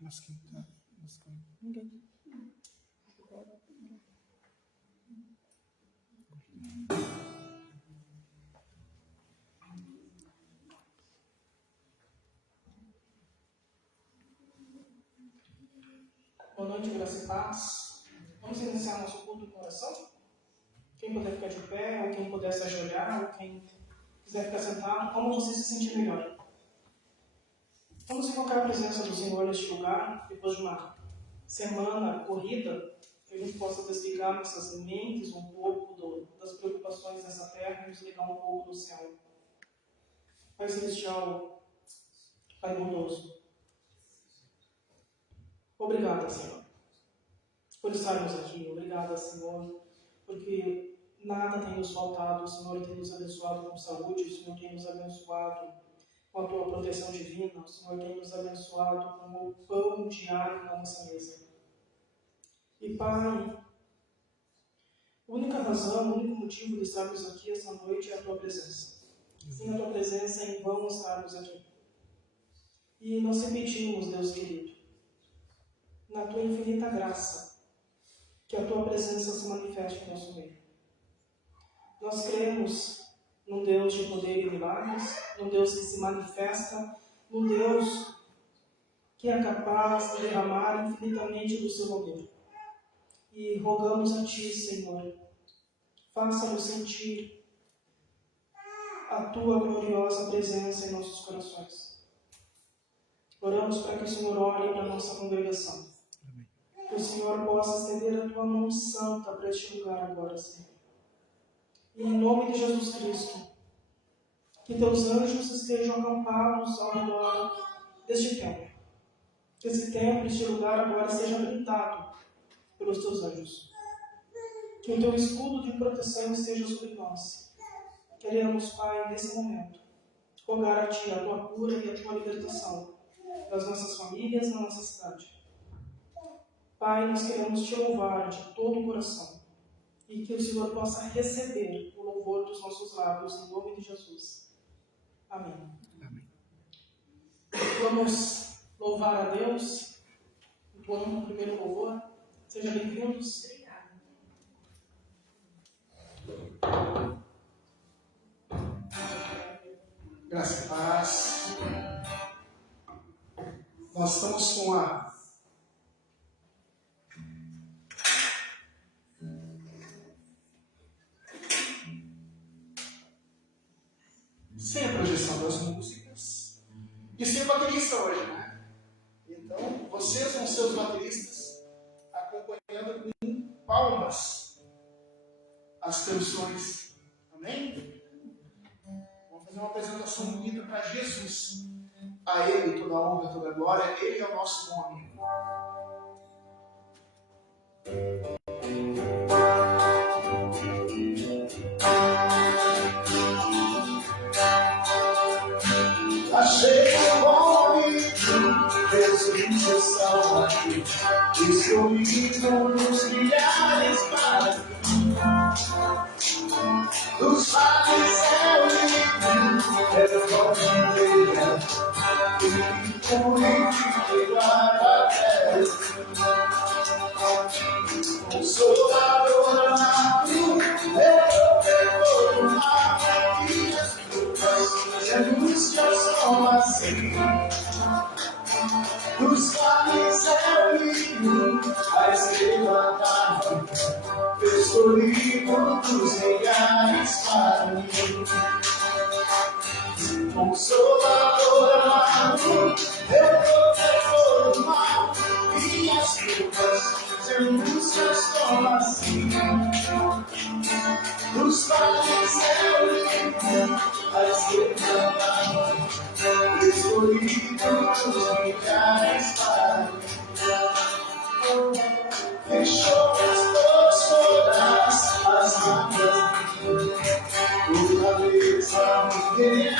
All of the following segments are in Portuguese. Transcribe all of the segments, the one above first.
Mas quem tá? Ninguém. Boa noite, graça e paz. Vamos iniciar nosso culto com oração? Quem puder ficar de pé, ou quem puder se ajoelhar, ou quem quiser ficar sentado, como você se sentir melhor. Vamos invocar a presença do Senhor neste lugar, depois de uma semana corrida, que a gente possa desligar nossas mentes um pouco das preocupações dessa terra e nos ligar um pouco do céu. Pai Celestial, Pai bondoso, obrigado, Senhor, por estarmos aqui. Obrigado, Senhor, porque nada tem nos faltado. O Senhor tem nos abençoado com saúde, o Senhor tem nos abençoado com a Tua proteção divina, o Senhor tem nos abençoado com o pão diário na nossa mesa. E, Pai, a única razão, o único motivo de estarmos aqui esta noite é a Tua presença. Sem a Tua presença é em vão estarmos aqui. E nós te pedimos, Deus querido, na Tua infinita graça, que a Tua presença se manifeste em nosso meio. Nós cremos num Deus de poder e milagres, num Deus que se manifesta, num Deus que é capaz de derramar infinitamente do seu poder. E rogamos a Ti, Senhor, faça-nos sentir a Tua gloriosa presença em nossos corações. Oramos para que o Senhor olhe para a nossa congregação. Que o Senhor possa estender a Tua mão santa para este lugar agora, Senhor. E em nome de Jesus Cristo, que Teus anjos estejam acampados ao redor deste templo. Que esse templo, este lugar agora seja blindado pelos Teus anjos. Que o Teu escudo de proteção esteja sobre nós. Queremos, Pai, nesse momento, rogar a Ti a Tua cura e a Tua libertação das nossas famílias, na nossa cidade. Pai, nós queremos Te louvar de todo o coração e que o Senhor possa receber o louvor dos nossos lábios, em nome de Jesus. Amém. Amém. Vamos louvar a Deus, entoando o primeiro louvor. Sejam bem-vindos. Graça e paz. Nós estamos com sem a projeção das músicas e sem o baterista hoje, né? Então, vocês vão ser os bateristas acompanhando com palmas as canções. Amém? Vamos fazer uma apresentação bonita para Jesus. A Ele toda a honra, toda a glória. Ele é o nosso nome. Achei um nome, Jesus é Salvador, escolhido nos milhares para mim. Dos fariseus era forte dele, e purificar a terra. Consolador amado, eu pego o mal e as culpas, Jesus já são assim. Dos fariseus a estrela d'alva, escolhido dos milhares para mim. Consolador amado, eu protetor do mal e as culpas, Jesus já estão assim. Dos fariseus a estrela d'alva, escolhido dos milhares para mim. Fechou todas as marcas, por cabeça ninguém é a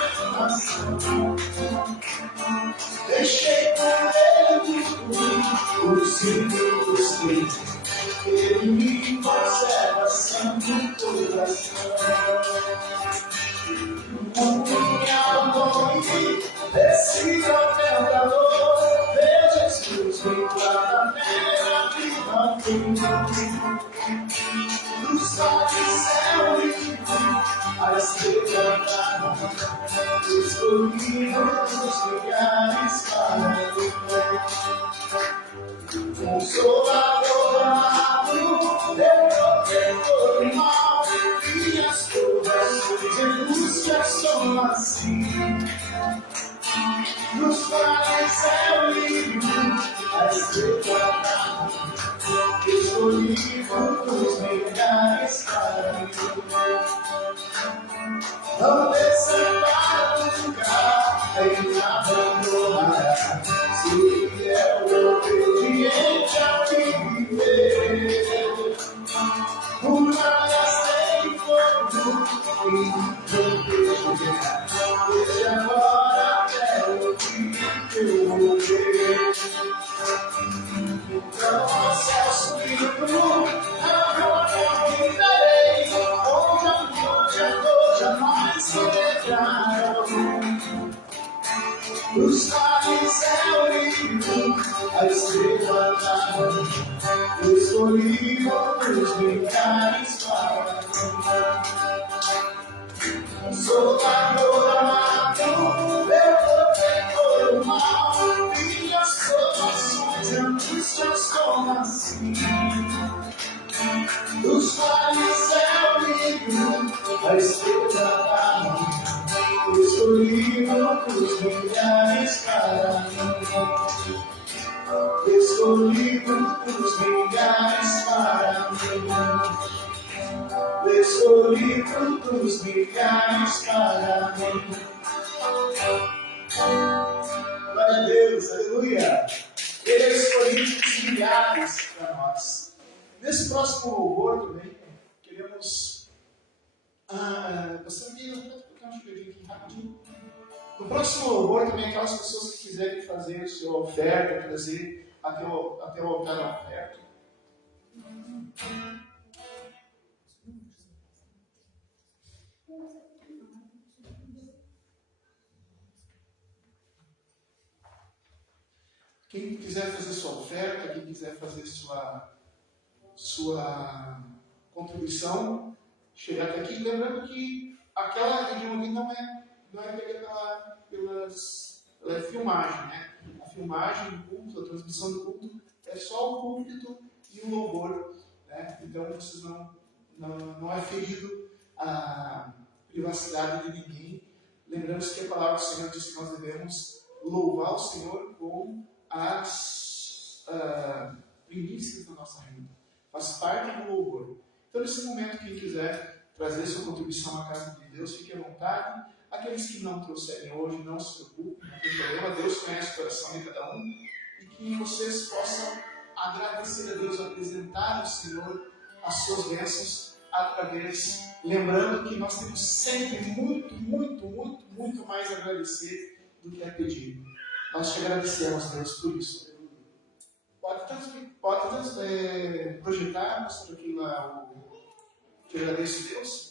afirmação. Deixei por ele os símbolos que ele me conserva santo coração. Minha noite, esse ao tentador, vê Jesus vem pra terra que não tem. Luz do céu e a estrela da manhã, escolhido nos lugares para o Consolador amado, meu protetor do mal, minhas provações e angústias são assim. Nos quais céu livre, a estrela da manhã, escolhido nos lugares para mim. Não desça para o lugar, nem abandonará. Se ele é o obediente a mim viver, por várias tem fogo e protegerá, desde agora até o dia que eu morrer. Então ao céu subindo, agora eu viverei, onde a morte a dor jamais penetrarão. Os vales céu livre, a estrela da manhã, escolhido nos lugares para mim. Consolador amado, meu protetor do mal, minhas provações e angústias como assim. Dos vales céu livre, a estrela da manhã, escolhido nos lugares para mim. Escolhido nos lugares para mim. Escolhido nos lugares para mim. Glória a Deus, aleluia. Escolhido nos lugares para nós. Nesse próximo louvor também, queremos. Você me tocar um chuvetinho aqui rapidinho. No próximo louvor também, aquelas pessoas que quiserem fazer a sua oferta, trazer até o altar da oferta. Quem quiser fazer sua oferta, quem quiser fazer sua contribuição, chegar até aqui, lembrando que aquela região ali não é pega pela filmagem, né? A filmagem do culto, a transmissão do culto é só o púlpito e o louvor, né? Então vocês não é ferido a privacidade de ninguém. Lembramos que a palavra do Senhor diz que nós devemos louvar o Senhor com as primícias da nossa renda. Faz parte do louvor. Então, nesse momento, quem quiser trazer sua contribuição à casa de Deus, fique à vontade. Aqueles que não trouxerem hoje, não se preocupem, não tem problema. Deus conhece o coração de cada um. E que vocês possam agradecer a Deus, apresentar ao Senhor as suas bênçãos através, lembrando que nós temos sempre muito mais a agradecer do que a pedir. Nós te agradecemos, Deus, por isso. Pode projetar, mostrar aqui lá o que eu agradeço a Deus.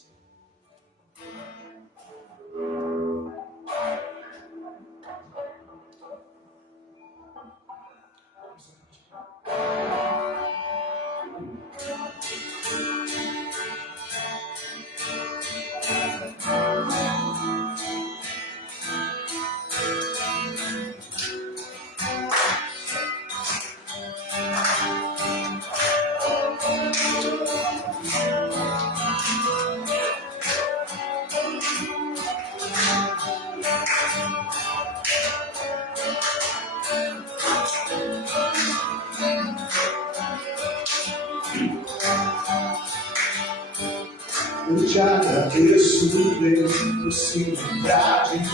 Eu te agradeço, Deus, por se lembrar de mim.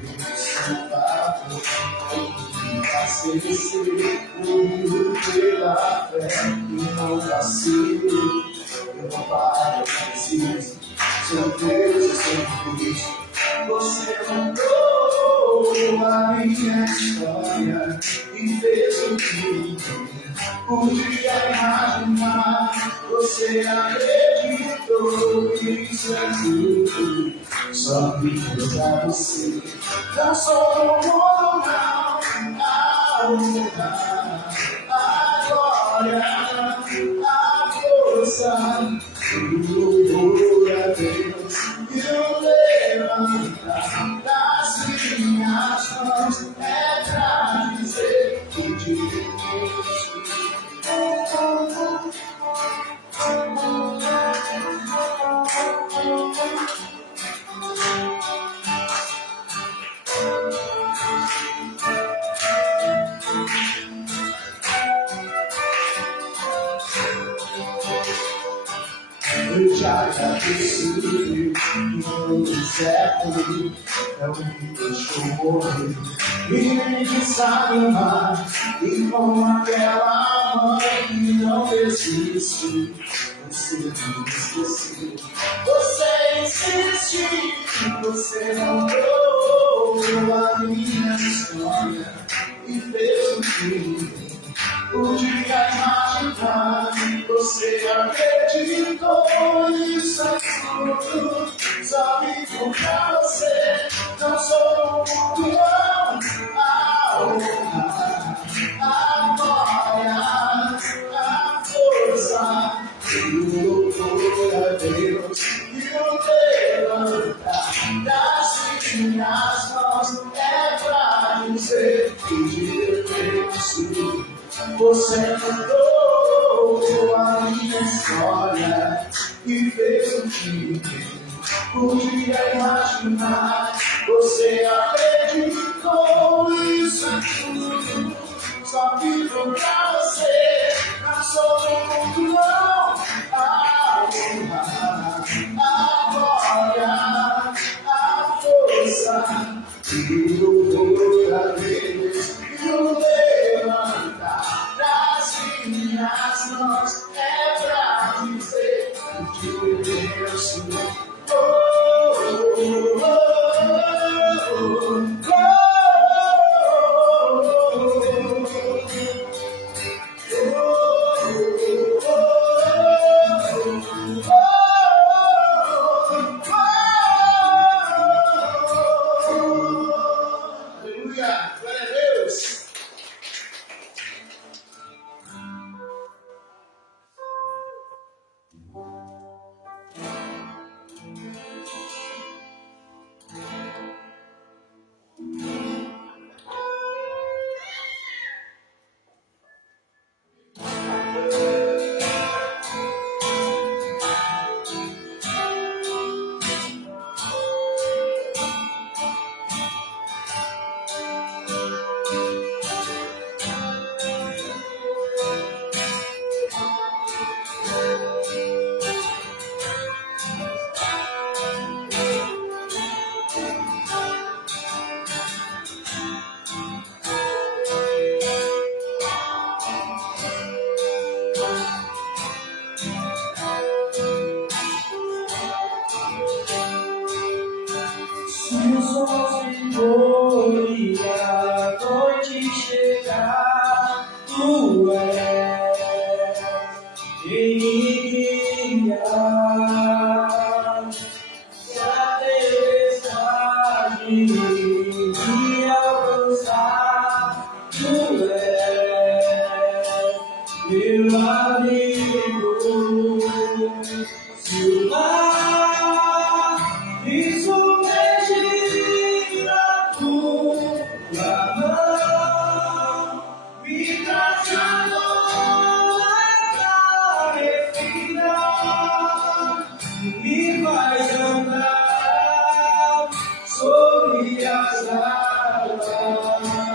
Pelo seu favor, me faz crescer, unido pela fé e não vacilo. Eu não paro, eu preciso. Seu Deus, eu sou feliz. Você mudou a minha história e fez o que podia imaginar. Você acreditou, isso é tudo. Só vivo pra você, não sou do mundo, não. A honra, a glória, a força, e o louvor a Deus, e o levantar das minhas mãos é pra dizer que de Deus. Eu já agradeço no século, não me deixou morrer e me desanimar. E com aquela mãe que não desiste, você não esqueceu. Você insiste, você não mudou a minha história e fez o que podia imaginar. Você acreditou, isso é tudo. Só vivo pra você, não sou do mundo, não. A honra, a glória, a força, e o louvor a Deus, e o levantar das minhas mãos é pra dizer que de Deus você mudou a minha história e fez o que podia imaginar. Você acreditou, isso é tudo. Só vivo pra você, não sou do mundo, não. A honra, a glória, a força, e o louvor a Deus, e o levantar das minhas mãos é pra dizer que de Deus. Aleluia, glória a Deus. Se o sol se for e a noite chegar, tu és quem me guiar. Se a tempestade me alcançar, tu és meu amigo. Se o mar me submergir na tua mão, me traz a dor respirar, me faz andar sobre as águas.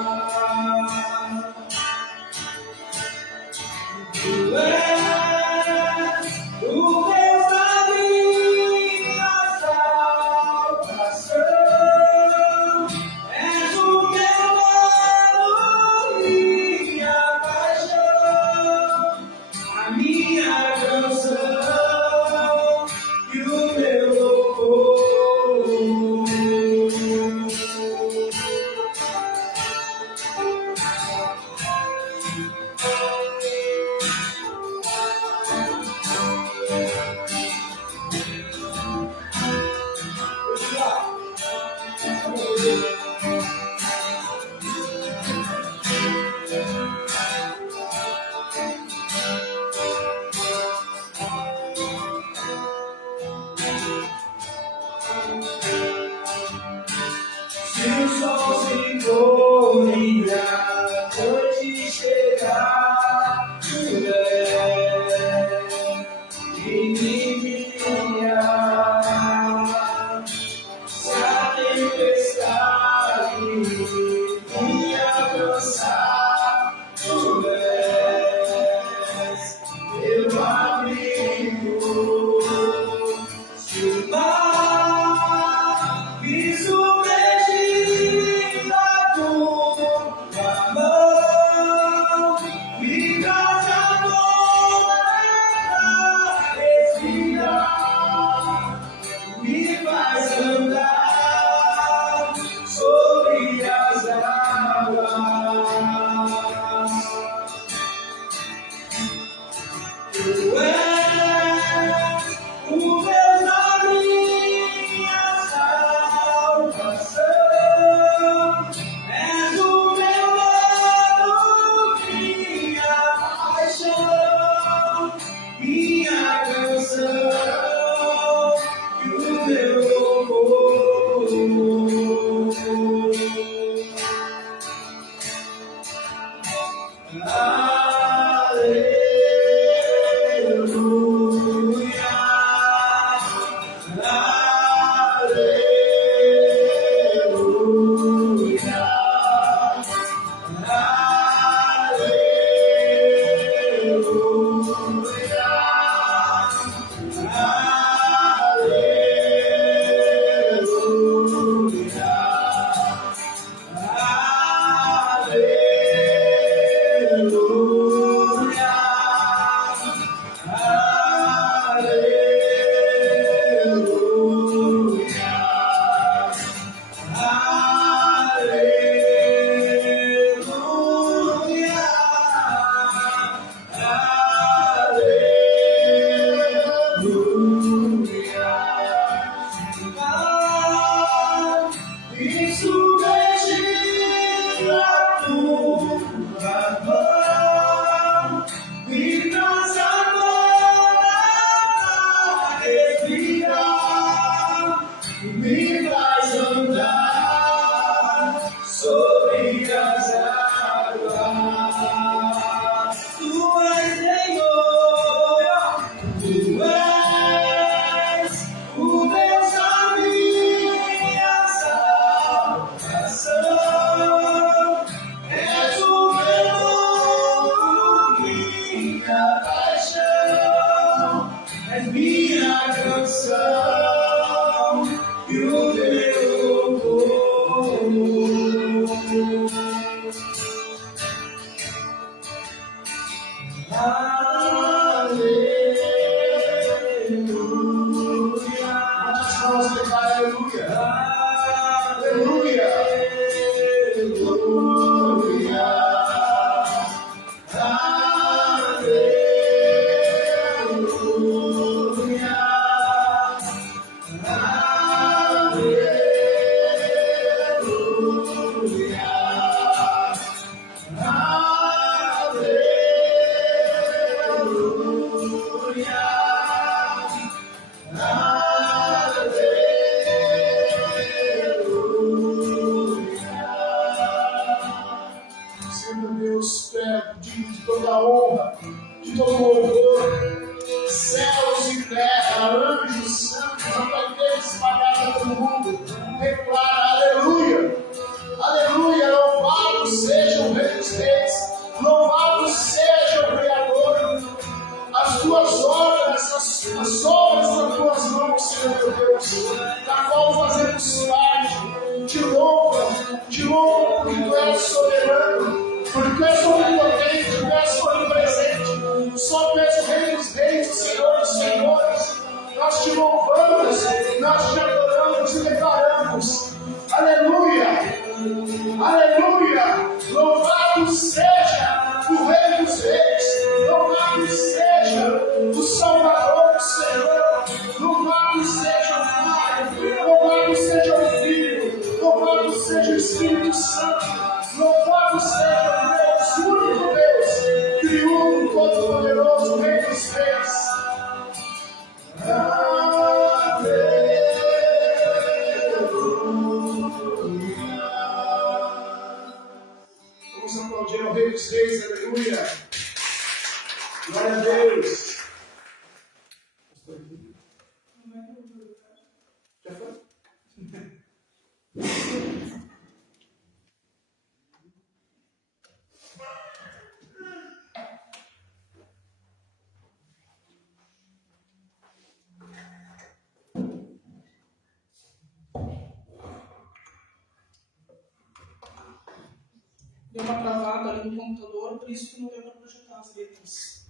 Deu uma travada ali no computador, por isso que não deu para projetar as letras.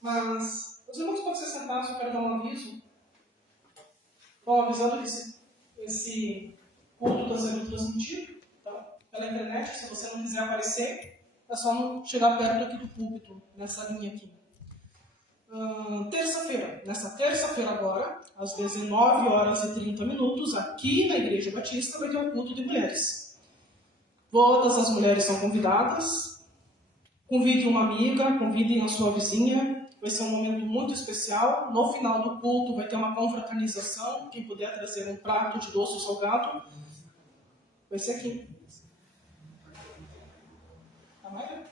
Mas, os irmãos podem se sentar, só quero dar um aviso. Estou avisando que esse culto está sendo transmitido, então, pela internet. Se você não quiser aparecer, é só não chegar perto aqui do púlpito, nessa linha aqui. Terça-feira. Nessa terça-feira agora, às 19h30, aqui na Igreja Batista, vai ter um culto de mulheres. Todas as mulheres são convidadas. Convide uma amiga, convidem a sua vizinha. Vai ser um momento muito especial. No final do culto vai ter uma confraternização. Quem puder trazer um prato de doce ou salgado, vai ser aqui. Tá, Maia?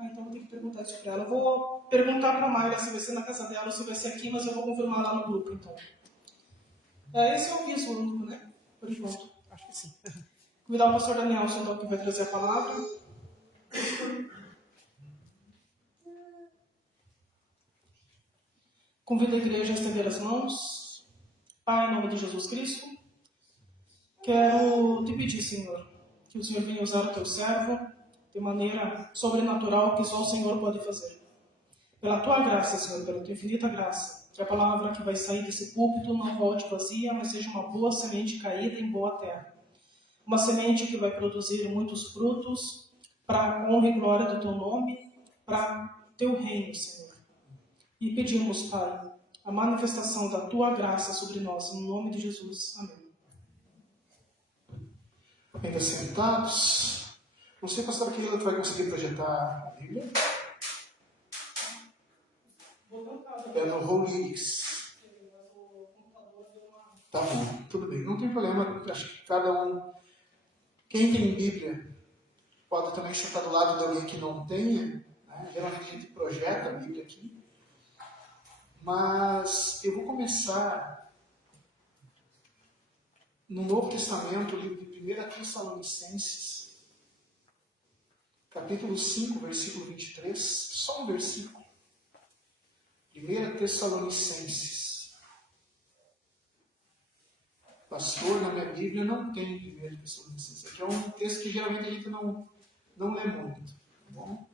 Então tenho que perguntar isso para ela. Eu vou perguntar para a Mayra se vai ser na casa dela ou se vai ser aqui, mas eu vou confirmar lá no grupo, então. Esse é o aviso único, né? Por enquanto. Acho que sim. Convidar o pastor Daniel, então, que vai trazer a palavra. Convido a igreja a estender as mãos. Pai, em nome de Jesus Cristo, quero te pedir, Senhor, que o Senhor venha usar o teu servo de maneira sobrenatural que só o Senhor pode fazer. Pela tua graça, Senhor, pela tua infinita graça, que a palavra que vai sair desse púlpito não volte vazia, mas seja uma boa semente caída em boa terra. Uma semente que vai produzir muitos frutos para a honra e glória do teu nome, para o teu reino, Senhor. E pedimos, Pai, a manifestação da tua graça sobre nós, no nome de Jesus. Amém. Ainda sentados. Não sei, pastor, que ela vai conseguir projetar a Bíblia. É no Rolix. Tá bom, tudo bem. Não tem problema. Acho que cada um... Quem tem Bíblia pode também sentar do lado de alguém que não tenha. Né? Geralmente a gente projeta a Bíblia aqui. Mas eu vou começar no Novo Testamento, o livro de 1 Tessalonicenses, capítulo 5, versículo 23, só um versículo. 1 Tessalonicenses. Pastor, na minha Bíblia não tem 1 Tessalonicenses. Aqui é um texto que geralmente a gente não lê muito. Tá bom?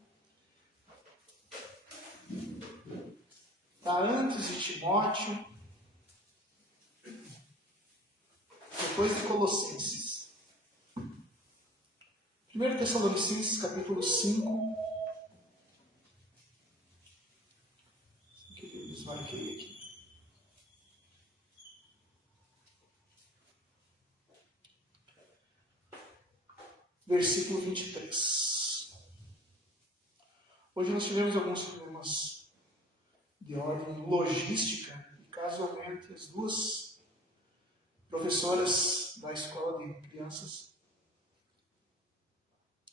Está antes de Timóteo, depois de Colossenses. 1 Tessalonicenses, capítulo 5. Que eu desmarquei aqui. Versículo 23. Hoje nós tivemos alguns problemas de ordem logística, e casualmente as duas professoras da escola de crianças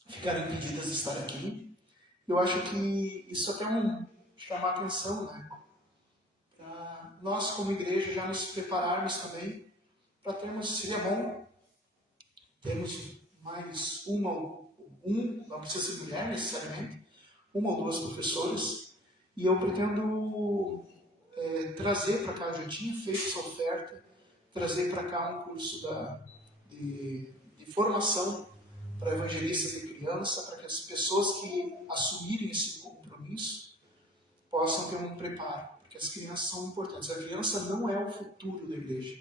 ficaram impedidas de estar aqui. Eu acho que isso até chamar a atenção, né? Para nós como igreja já nos prepararmos também para termos, seria bom termos mais não precisa ser mulher necessariamente, uma ou duas professoras. E eu pretendo trazer para cá, eu já tinha feito essa oferta, trazer para cá um curso de formação para evangelistas de criança, para que as pessoas que assumirem esse compromisso possam ter um preparo, porque as crianças são importantes. A criança não é o futuro da igreja,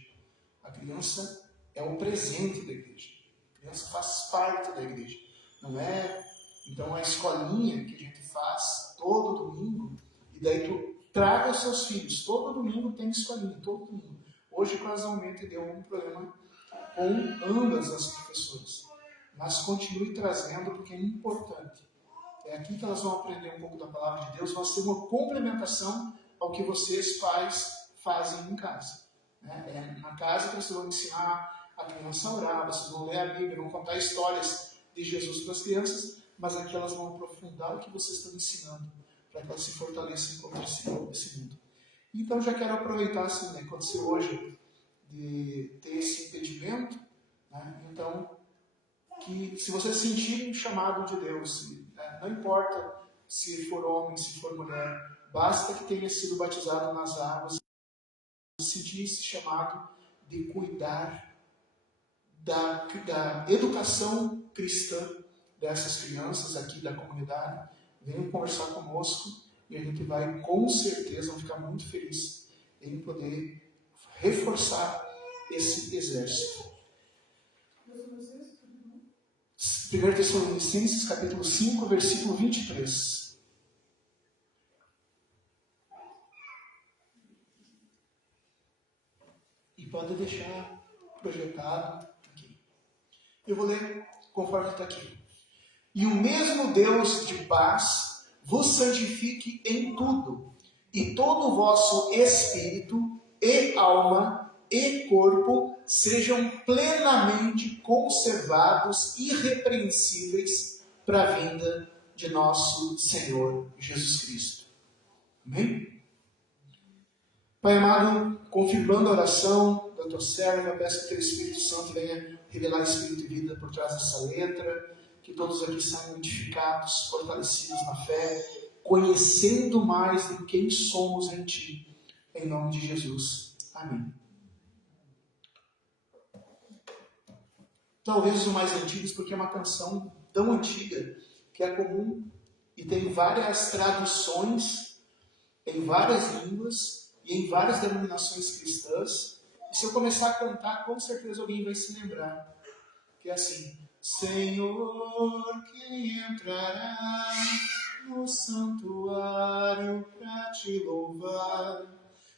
a criança é o presente da igreja, a criança faz parte da igreja, não é? Então a escolinha que a gente faz todo domingo, e daí tu traga os seus filhos, todo domingo tem escolinha, todo domingo. Hoje casualmente deu um problema com ambas as professoras, mas continue trazendo porque é importante. É aqui que elas vão aprender um pouco da palavra de Deus, vai ser uma complementação ao que vocês pais fazem em casa. Na casa que vocês vão ensinar a criança a orar, vocês vão ler a Bíblia, vão contar histórias de Jesus para as crianças, mas aqui elas vão aprofundar o que vocês estão ensinando, para que elas se fortaleçam contra esse mundo. Então já quero aproveitar, assim, né, aconteceu hoje, de ter esse impedimento, né, então, que se vocês sentirem um chamado de Deus, né, não importa se for homem, se for mulher, basta que tenha sido batizado nas águas, sentir esse chamado de cuidar da educação cristã dessas crianças aqui da comunidade, venham conversar conosco e a gente vai, com certeza, ficar muito feliz em poder reforçar esse exército. 1 Tessalonicenses, capítulo 5, versículo 23. E pode deixar projetado aqui. Eu vou ler conforme está aqui. E o mesmo Deus de paz vos santifique em tudo, e todo o vosso espírito e alma e corpo sejam plenamente conservados, irrepreensíveis para a vinda de nosso Senhor Jesus Cristo. Amém? Pai amado, confirmando a oração da tua serva, peço que o teu Espírito Santo venha revelar Espírito e vida por trás dessa letra, que todos aqui saiam edificados, fortalecidos na fé, conhecendo mais de quem somos em ti, em nome de Jesus. Amém. Talvez os mais antigos, porque é uma canção tão antiga que é comum e tem várias traduções em várias línguas e em várias denominações cristãs. E se eu começar a cantar, com certeza alguém vai se lembrar. Que é assim: Senhor, quem entrará no santuário para te louvar?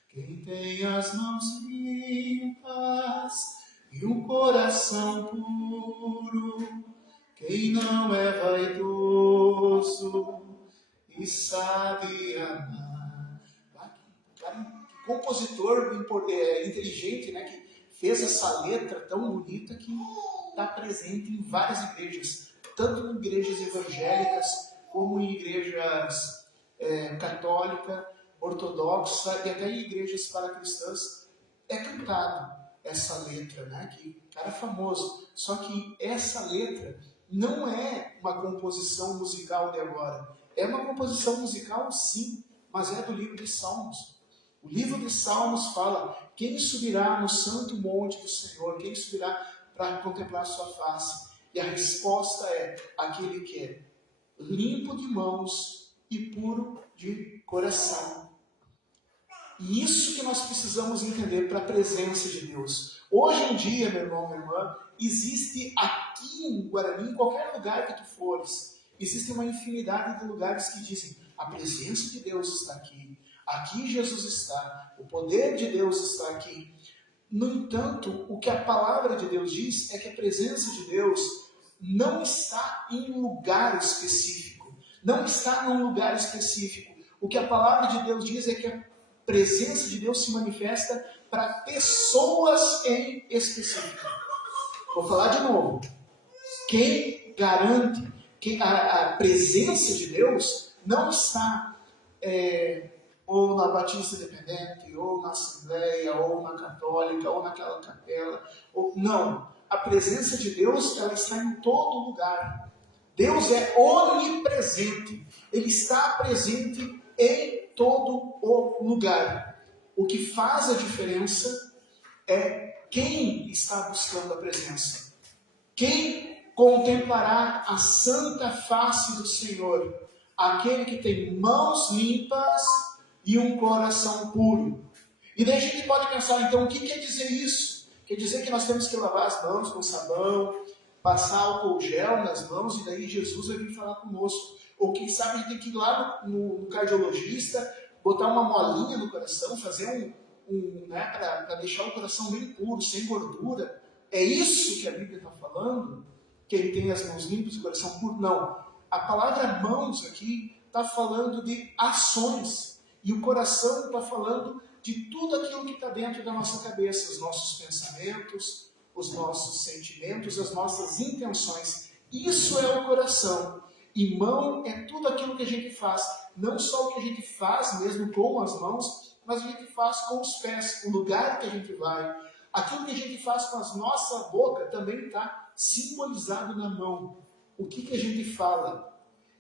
Quem tem as mãos limpas e um coração puro, quem não é vaidoso e sabe amar. Que compositor inteligente, né, que fez essa letra tão bonita que está presente em várias igrejas, tanto em igrejas evangélicas como em igrejas católica, ortodoxa e até em igrejas paracristãs. É cantado essa letra, né? Que cara famoso. Só que essa letra não é uma composição musical de agora. É uma composição musical, sim, mas é do livro de Salmos. O livro de Salmos fala: quem subirá no santo monte do Senhor? Quem subirá para contemplar a sua face? E a resposta é: aquele que é limpo de mãos e puro de coração. E isso que nós precisamos entender para a presença de Deus. Hoje em dia, meu irmão, minha irmã, existe aqui em Guarani, em qualquer lugar que tu fores, existe uma infinidade de lugares que dizem: a presença de Deus está aqui, aqui Jesus está, o poder de Deus está aqui. No entanto, o que a palavra de Deus diz é que a presença de Deus não está em um lugar específico, não está num lugar específico. O que a palavra de Deus diz é que a presença de Deus se manifesta para pessoas em específico. Vou falar de novo. Quem garante que a presença de Deus não está ou na Batista Independente, ou na Assembleia, ou na Católica, ou naquela capela. Não. A presença de Deus, ela está em todo lugar. Deus é onipresente. Ele está presente em todo o lugar. O que faz a diferença é quem está buscando a presença. Quem contemplará a santa face do Senhor? Aquele que tem mãos limpas e um coração puro. E daí a gente pode pensar, então, o que quer dizer isso? Quer dizer que nós temos que lavar as mãos com sabão, passar álcool gel nas mãos, e daí Jesus vai vir falar conosco. Ou quem sabe a gente tem que ir lá no cardiologista, botar uma molinha no coração, fazer para deixar o coração bem puro, sem gordura. É isso que a Bíblia está falando? Que ele tem as mãos limpas e o coração puro? Não. A palavra mãos aqui está falando de ações. E o coração está falando de tudo aquilo que está dentro da nossa cabeça. Os nossos pensamentos, os nossos sentimentos, as nossas intenções. Isso é o coração. E mão é tudo aquilo que a gente faz. Não só o que a gente faz mesmo com as mãos, mas a gente faz com os pés. O lugar que a gente vai. Aquilo que a gente faz com a nossa boca também está simbolizado na mão. O que a gente fala.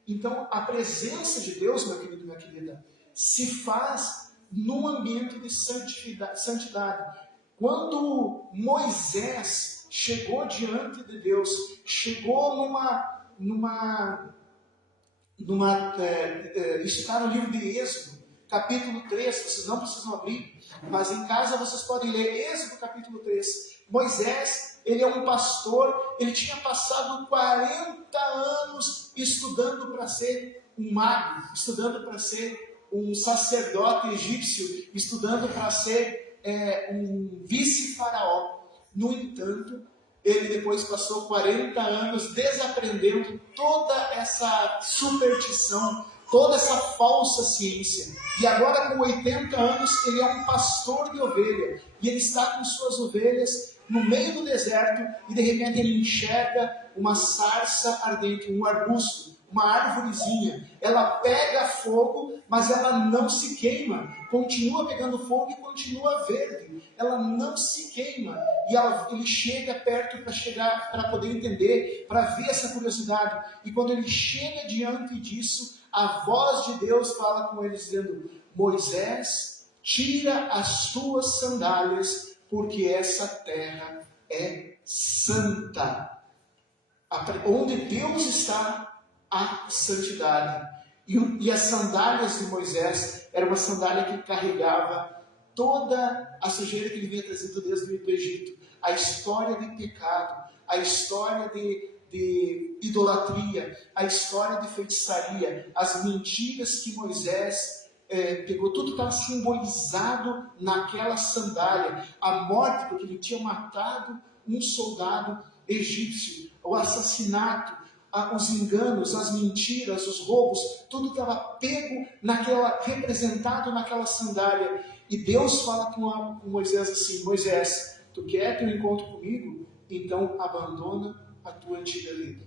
Então, a presença de Deus, meu querido e minha querida, se faz num ambiente de santidade. Quando Moisés chegou diante de Deus, chegou isso está no livro de Êxodo, capítulo 3, vocês não precisam abrir, mas em casa vocês podem ler Êxodo capítulo 3. Moisés, ele é um pastor, ele tinha passado 40 anos estudando para ser um mago, estudando para ser um sacerdote egípcio, estudando para ser um vice-faraó. No entanto, ele depois passou 40 anos desaprendendo toda essa superstição, toda essa falsa ciência. E agora, com 80 anos, ele é um pastor de ovelha. E ele está com suas ovelhas no meio do deserto, e de repente ele enxerga uma sarça ardente, um arbusto, uma árvorezinha. Ela pega fogo, mas ela não se queima. Continua pegando fogo e continua verde. Ela não se queima. E ele chega perto para poder entender, para ver essa curiosidade. E quando ele chega diante disso, a voz de Deus fala com ele dizendo: Moisés, tira as tuas sandálias, porque essa terra é santa. Onde Deus está, a santidade. E as sandálias de Moisés era uma sandália que carregava toda a sujeira que ele vinha trazendo desde o Egito. A história de pecado, a história de idolatria, a história de feitiçaria, as mentiras que Moisés pegou, tudo estava simbolizado naquela sandália. A morte, porque ele tinha matado um soldado egípcio, o assassinato, os enganos, as mentiras, os roubos, tudo estava pego representado naquela sandália. E Deus fala com Moisés assim: Moisés, tu quer ter um encontro comigo? Então abandona a tua antiga vida.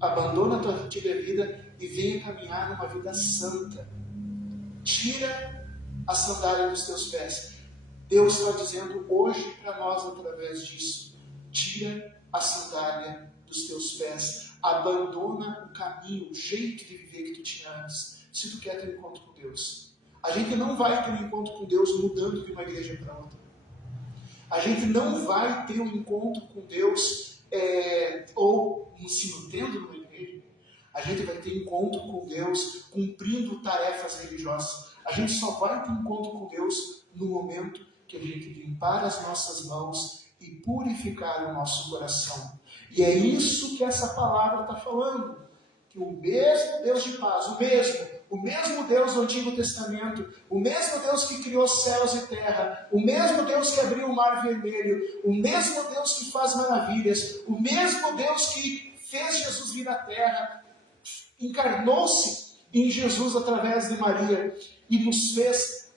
Abandona a tua antiga vida e venha caminhar numa vida santa. Tira a sandália dos teus pés. Deus está dizendo hoje para nós através disso: tira a sandália dos teus pés, abandona o caminho, o jeito de viver que tu tinha antes, se tu quer ter um encontro com Deus. A gente não vai ter um encontro com Deus mudando de uma igreja para outra. A gente não vai ter um encontro com Deus ou se mantendo numa igreja. A gente vai ter encontro com Deus cumprindo tarefas religiosas. A gente só vai ter encontro com Deus no momento que a gente limpar as nossas mãos e purificar o nosso coração. E é isso que essa palavra está falando. Que o mesmo Deus de paz, o mesmo Deus do Antigo Testamento, o mesmo Deus que criou céus e terra, o mesmo Deus que abriu o mar vermelho, o mesmo Deus que faz maravilhas, o mesmo Deus que fez Jesus vir à terra, encarnou-se em Jesus através de Maria e nos fez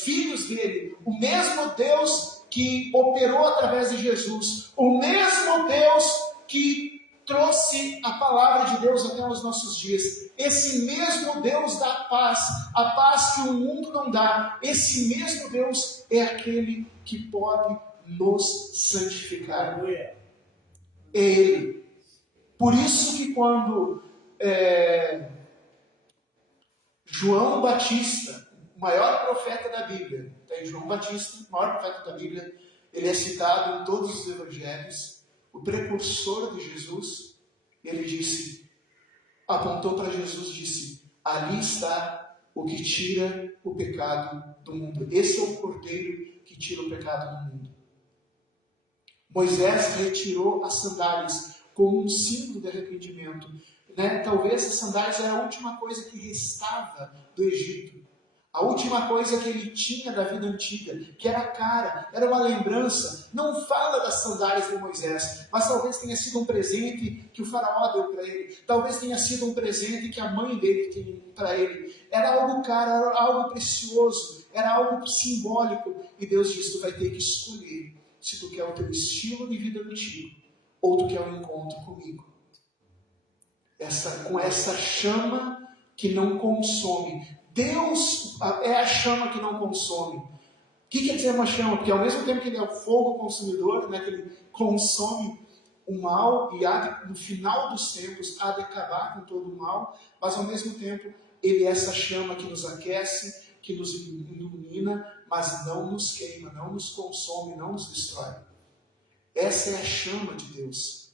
filhos dele, o mesmo Deus que operou através de Jesus, o mesmo Deus que trouxe a palavra de Deus até os nossos dias, esse mesmo Deus dá paz, a paz que o mundo não dá, esse mesmo Deus é aquele que pode nos santificar. É Ele. Por isso que quando João Batista, o maior profeta da Bíblia, tem João Batista, o maior profeta da Bíblia, ele é citado em todos os evangelhos, o precursor de Jesus, ele apontou para Jesus e disse: ali está o que tira o pecado do mundo. Esse é o Cordeiro que tira o pecado do mundo. Moisés retirou as sandálias como um símbolo de arrependimento. Talvez as sandálias era a última coisa que restava do Egito. A última coisa que ele tinha da vida antiga, que era a cara, era uma lembrança. Não fala das sandálias de Moisés, mas talvez tenha sido um presente que o faraó deu para ele. Talvez tenha sido um presente que a mãe dele deu para ele. Era algo caro, era algo precioso, era algo simbólico. E Deus diz: tu vai ter que escolher se tu quer o teu estilo de vida antigo ou tu quer um encontro comigo. Com essa chama que não consome. Deus é a chama que não consome. O que quer dizer uma chama? Porque ao mesmo tempo que ele é o fogo consumidor, que ele consome o mal e no final dos tempos há de acabar com todo o mal, mas ao mesmo tempo ele é essa chama que nos aquece, que nos ilumina, mas não nos queima, não nos consome, não nos destrói. Essa é a chama de Deus.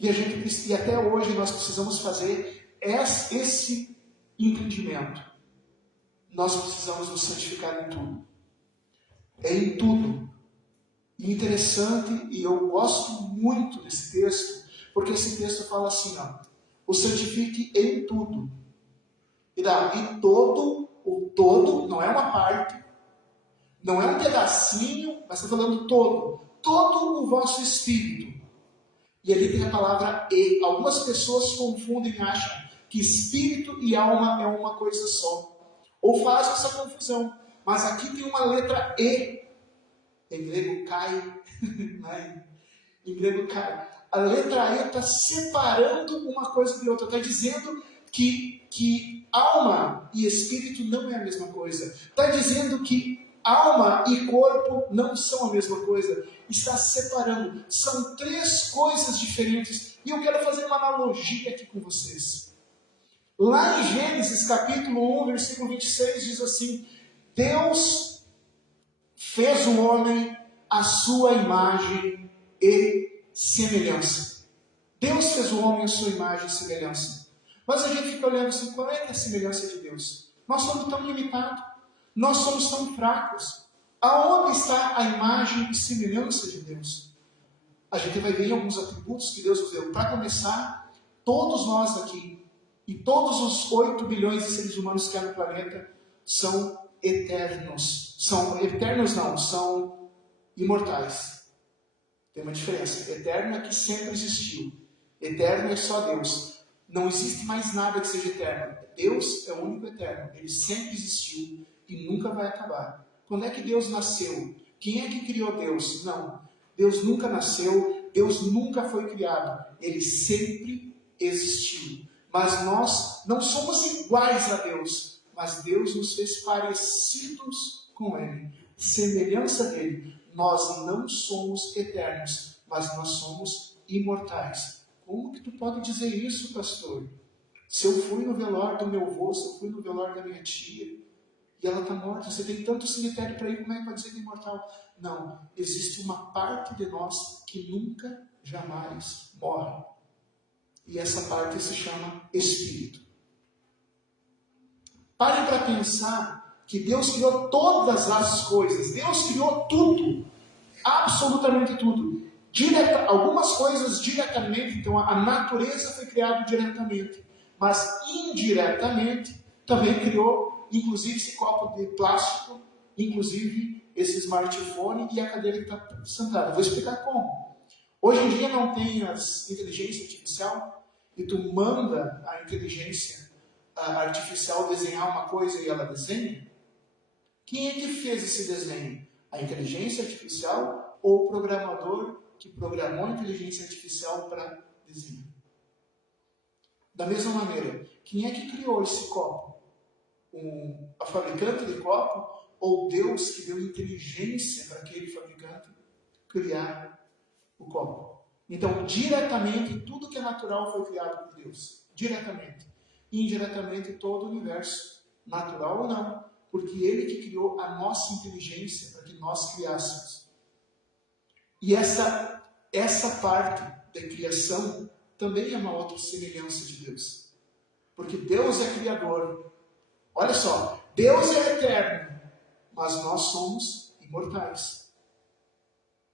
E até hoje nós precisamos fazer esse entendimento. Nós precisamos nos santificar em tudo. É em tudo. E interessante, e eu gosto muito desse texto, porque esse texto fala assim: o santifique em tudo. E todo, o todo, não é uma parte, não é um pedacinho, mas está falando todo o vosso espírito. E ali tem a palavra e. Algumas pessoas confundem e acham que espírito e alma é uma coisa só. Ou fazem essa confusão. Mas aqui tem uma letra E. Em grego, kai. Em grego, kai. A letra E está separando uma coisa de outra. Está dizendo que alma e espírito não é a mesma coisa. Está dizendo que alma e corpo não são a mesma coisa. Está separando. São três coisas diferentes. E eu quero fazer uma analogia aqui com vocês. Lá em Gênesis capítulo 1, versículo 26, diz assim: Deus fez o homem à sua imagem e semelhança. Deus fez o homem à sua imagem e semelhança. Mas a gente fica olhando assim, qual é a semelhança de Deus? Nós somos tão limitados. Nós somos tão fracos. Aonde está a imagem e semelhança de Deus? A gente vai ver em alguns atributos que Deus nos deu. Para começar, todos nós aqui, e todos os 8 bilhões de seres humanos que há no planeta, são eternos. São eternos não, são imortais. Tem uma diferença. Eterno é que sempre existiu. Eterno é só Deus. Não existe mais nada que seja eterno. Deus é o único eterno. Ele sempre existiu e nunca vai acabar. Quando é que Deus nasceu? Quem é que criou Deus? Não. Deus nunca nasceu. Deus nunca foi criado. Ele sempre existiu. Mas nós não somos iguais a Deus. Mas Deus nos fez parecidos com Ele. Semelhança dele. Nós não somos eternos. Mas nós somos imortais. Como que tu pode dizer isso, pastor? Se eu fui no velório do meu avô, se eu fui no velório da minha tia, e ela está morta, você tem tanto cemitério para ir, como é que vai dizer que é imortal? Não, existe uma parte de nós que nunca, jamais morre. E essa parte se chama espírito. Pare para pensar que Deus criou todas as coisas. Deus criou tudo. Absolutamente tudo. Algumas coisas diretamente, então a natureza foi criada diretamente, mas indiretamente também criou, inclusive esse copo de plástico, inclusive esse smartphone e a cadeira que está sentada. Vou explicar como. Hoje em dia não tem as inteligência artificial e tu manda a inteligência artificial desenhar uma coisa e ela desenha. Quem é que fez esse desenho? A inteligência artificial ou o programador que programou a inteligência artificial para desenhar? Da mesma maneira, quem é que criou esse copo? A fabricante de copo ou Deus que deu inteligência para aquele fabricante criar o copo? Então, diretamente, tudo que é natural foi criado por Deus. Diretamente. Indiretamente, todo o universo, natural ou não, porque Ele que criou a nossa inteligência para que nós criássemos. E essa parte da criação também é uma outra semelhança de Deus. Porque Deus é criador. Olha só, Deus é eterno, mas nós somos imortais.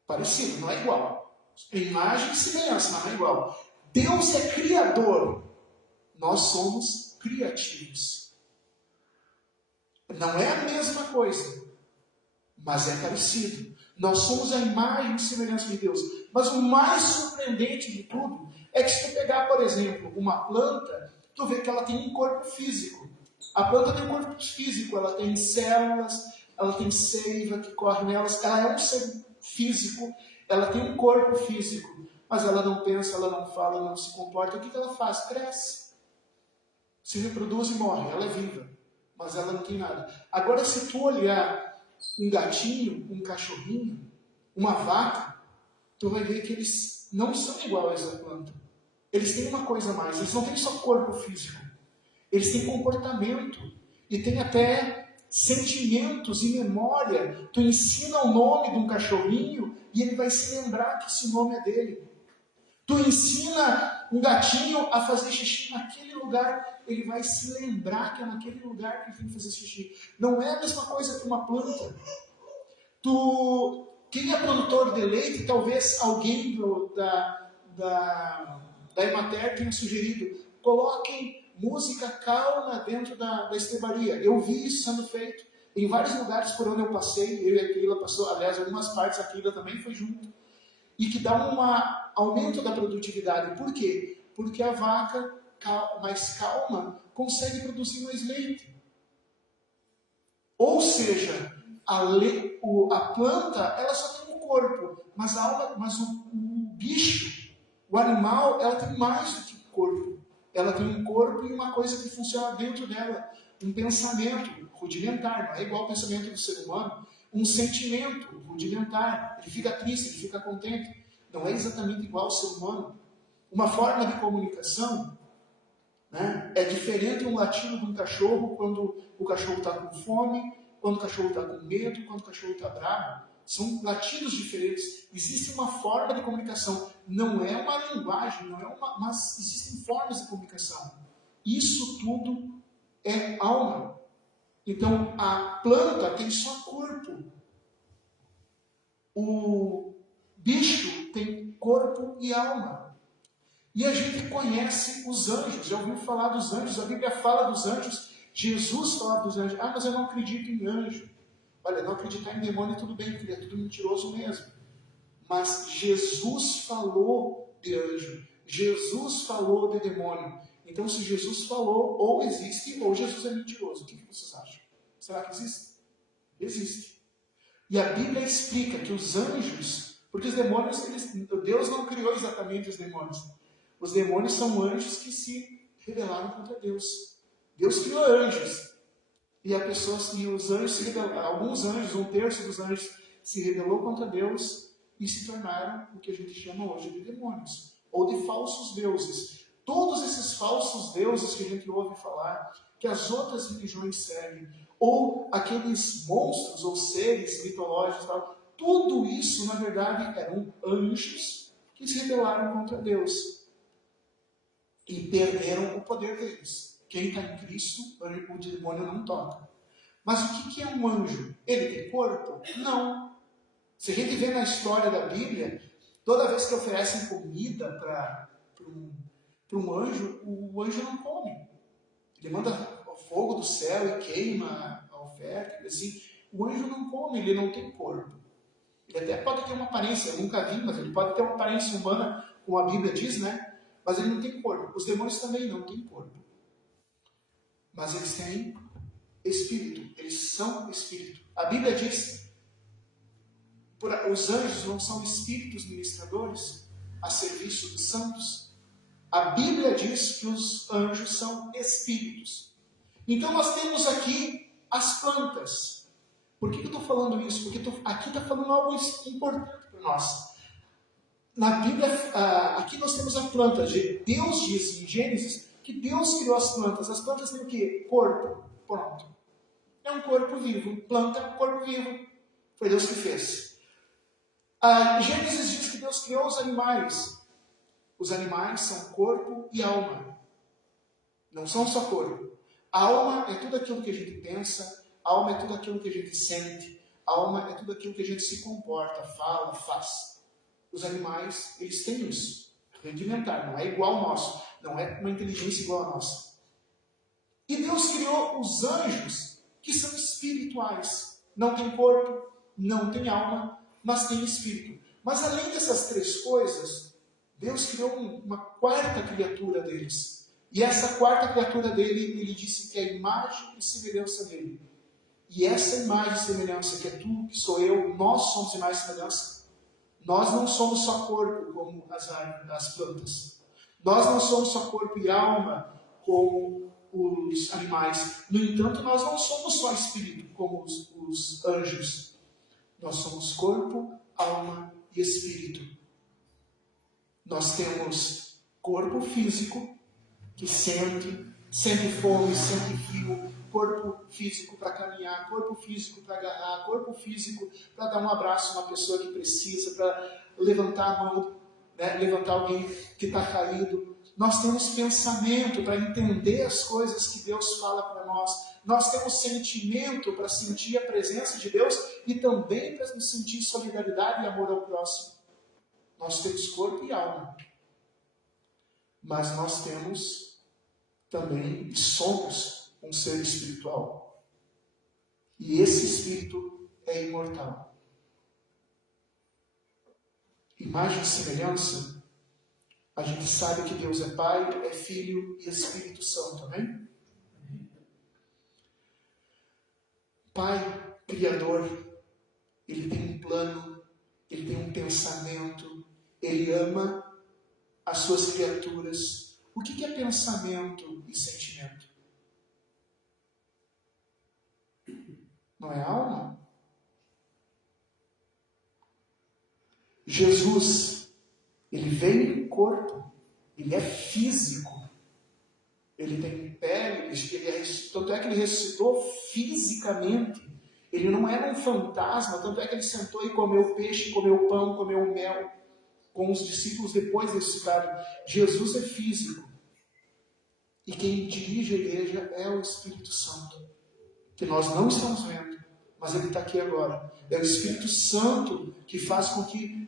Parecido, não é igual. Imagem e semelhança, não é igual. Deus é criador, nós somos criativos. Não é a mesma coisa, mas é parecido. Nós somos a imagem e semelhança de Deus. Mas o mais surpreendente de tudo é que se tu pegar, por exemplo, uma planta, tu vê que ela tem um corpo físico. A planta tem um corpo físico, ela tem células, ela tem seiva que corre nelas, ela é um ser físico, ela tem um corpo físico, mas ela não pensa, ela não fala, ela não se comporta. O que ela faz? Cresce, se reproduz e morre. Ela é viva, mas ela não tem nada. Agora, se tu olhar um gatinho, um cachorrinho, uma vaca, tu vai ver que eles não são iguais à planta. Eles têm uma coisa a mais, eles não têm só corpo físico, eles têm comportamento e têm até sentimentos e memória. Tu ensina o nome de um cachorrinho e ele vai se lembrar que esse nome é dele. Tu ensina um gatinho a fazer xixi naquele lugar, ele vai se lembrar que é naquele lugar que ele tem que fazer xixi. Não é a mesma coisa que uma planta. Quem é produtor de leite, talvez alguém da Emater tenha sugerido, coloquem música calma dentro da estrebaria. Eu vi isso sendo feito em vários lugares por onde eu passei. Eu e a Keila passou, aliás, algumas partes a Keila também foi junto. E que dá um aumento da produtividade. Por quê? Porque a vaca mais calma consegue produzir mais leite. Ou seja, a planta, ela só tem um corpo, mas o bicho, o animal, ela tem mais do que corpo. Ela tem um corpo e uma coisa que funciona dentro dela, um pensamento rudimentar, não é igual ao pensamento do ser humano, um sentimento rudimentar, ele fica triste, ele fica contente, não é exatamente igual ao ser humano. Uma forma de comunicação, né, é diferente um latido de um cachorro quando o cachorro está com fome, quando o cachorro está com medo, quando o cachorro está bravo. São latidos diferentes. Existe uma forma de comunicação. Não é uma linguagem, mas existem formas de comunicação. Isso tudo é alma. Então, a planta tem só corpo. O bicho tem corpo e alma. E a gente conhece os anjos. Já ouviu falar dos anjos? A Bíblia fala dos anjos. Jesus fala dos anjos. Ah, mas eu não acredito em anjo. Olha, não acreditar em demônio tudo bem, porque é tudo mentiroso mesmo. Mas Jesus falou de anjo. Jesus falou de demônio. Então, se Jesus falou, ou existe, ou Jesus é mentiroso. O que vocês acham? Será que existe? Existe. E a Bíblia explica que os anjos, porque os demônios, Deus não criou exatamente os demônios. Os demônios são anjos que se rebelaram contra Deus. Deus criou anjos. E os anjos se rebelaram. Alguns anjos, 1/3 dos anjos, se rebelou contra Deus e se tornaram o que a gente chama hoje de demônios. Ou de falsos deuses. Todos esses falsos deuses que a gente ouve falar, que as outras religiões seguem, ou aqueles monstros ou seres mitológicos, tal, tudo isso, na verdade, eram anjos que se rebelaram contra Deus e perderam o poder deles. Quem está em Cristo, o demônio não toca. Mas o que é um anjo? Ele tem corpo? Não. Se a gente vê na história da Bíblia, toda vez que oferecem comida para um anjo, o anjo não come. Ele manda fogo do céu e queima a oferta. Assim. O anjo não come, ele não tem corpo. Ele até pode ter uma aparência, eu nunca vi, mas ele pode ter uma aparência humana, como a Bíblia diz, né? Mas ele não tem corpo. Os demônios também não têm corpo. Mas eles têm espírito. Eles são espírito. A Bíblia diz, os anjos não são espíritos ministradores a serviço dos santos. A Bíblia diz que os anjos são espíritos. Então nós temos aqui as plantas. Por que eu estou falando isso? Porque aqui está falando algo importante para nós. Na Bíblia, aqui nós temos a planta. Deus diz em Gênesis que Deus criou as plantas. As plantas têm o quê? Corpo. Pronto. É um corpo vivo. Planta é um corpo vivo. Foi Deus que fez. Gênesis diz que Deus criou os animais. Os animais são corpo e alma. Não são só corpo. A alma é tudo aquilo que a gente pensa. A alma é tudo aquilo que a gente sente. A alma é tudo aquilo que a gente se comporta, fala, faz. Os animais, eles têm isso. Rudimentar, não é igual ao nosso. Não é uma inteligência igual à nossa. E Deus criou os anjos, que são espirituais. Não tem corpo, não tem alma, mas tem espírito. Mas além dessas três coisas, Deus criou uma quarta criatura deles. E essa quarta criatura dele, ele disse que é a imagem e semelhança dele. E essa imagem e semelhança, que é tu, que sou eu, nós somos imagem e semelhança. Nós não somos só corpo, como as plantas. Nós não somos só corpo e alma, como os animais. No entanto, nós não somos só espírito, como os anjos. Nós somos corpo, alma e espírito. Nós temos corpo físico, que sente fome, sente frio, corpo físico para caminhar, corpo físico para agarrar, corpo físico para dar um abraço a uma pessoa que precisa, para levantar a mão, né, levantar alguém que está caído. Nós temos pensamento para entender as coisas que Deus fala para nós. Nós temos sentimento para sentir a presença de Deus e também para nos sentir solidariedade e amor ao próximo. Nós temos corpo e alma. Mas nós temos também, somos um ser espiritual. E esse espírito é imortal. Imagem e semelhança, a gente sabe que Deus é Pai, é Filho e Espírito Santo, amém? Pai Criador, Ele tem um plano, Ele tem um pensamento, Ele ama as suas criaturas. O que é pensamento e sentimento? Não é alma? Jesus, Ele veio em corpo, Ele é físico, Ele tem pele, tanto é que Ele ressuscitou fisicamente. Ele não era um fantasma, tanto é que Ele sentou e comeu peixe, comeu pão, comeu mel com os discípulos depois de ressuscitado. Jesus é físico. E quem dirige a igreja é o Espírito Santo, que nós não estamos vendo, mas Ele está aqui agora. É o Espírito Santo que faz com que,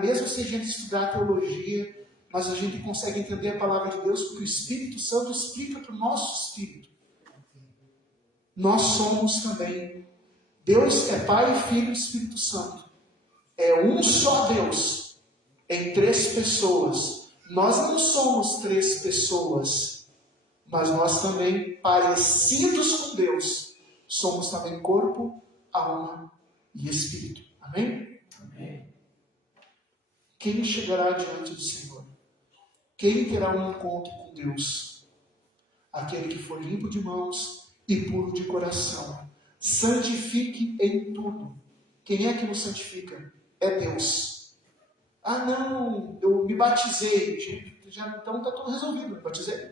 mesmo se a gente estudar teologia, mas a gente consegue entender a palavra de Deus, porque o Espírito Santo explica para o nosso espírito. Nós somos também. Deus é Pai, Filho e Espírito Santo. É um só Deus, em 3 pessoas. Nós não somos 3 pessoas, mas nós também, parecidos com Deus, somos também corpo, alma e espírito. Amém? Amém. Quem chegará diante do Senhor? Quem terá um encontro com Deus? Aquele que for limpo de mãos e puro de coração. Santifique em tudo. Quem é que nos santifica? É Deus. Ah, não, eu me batizei. Gente, então está tudo resolvido. Me batizei.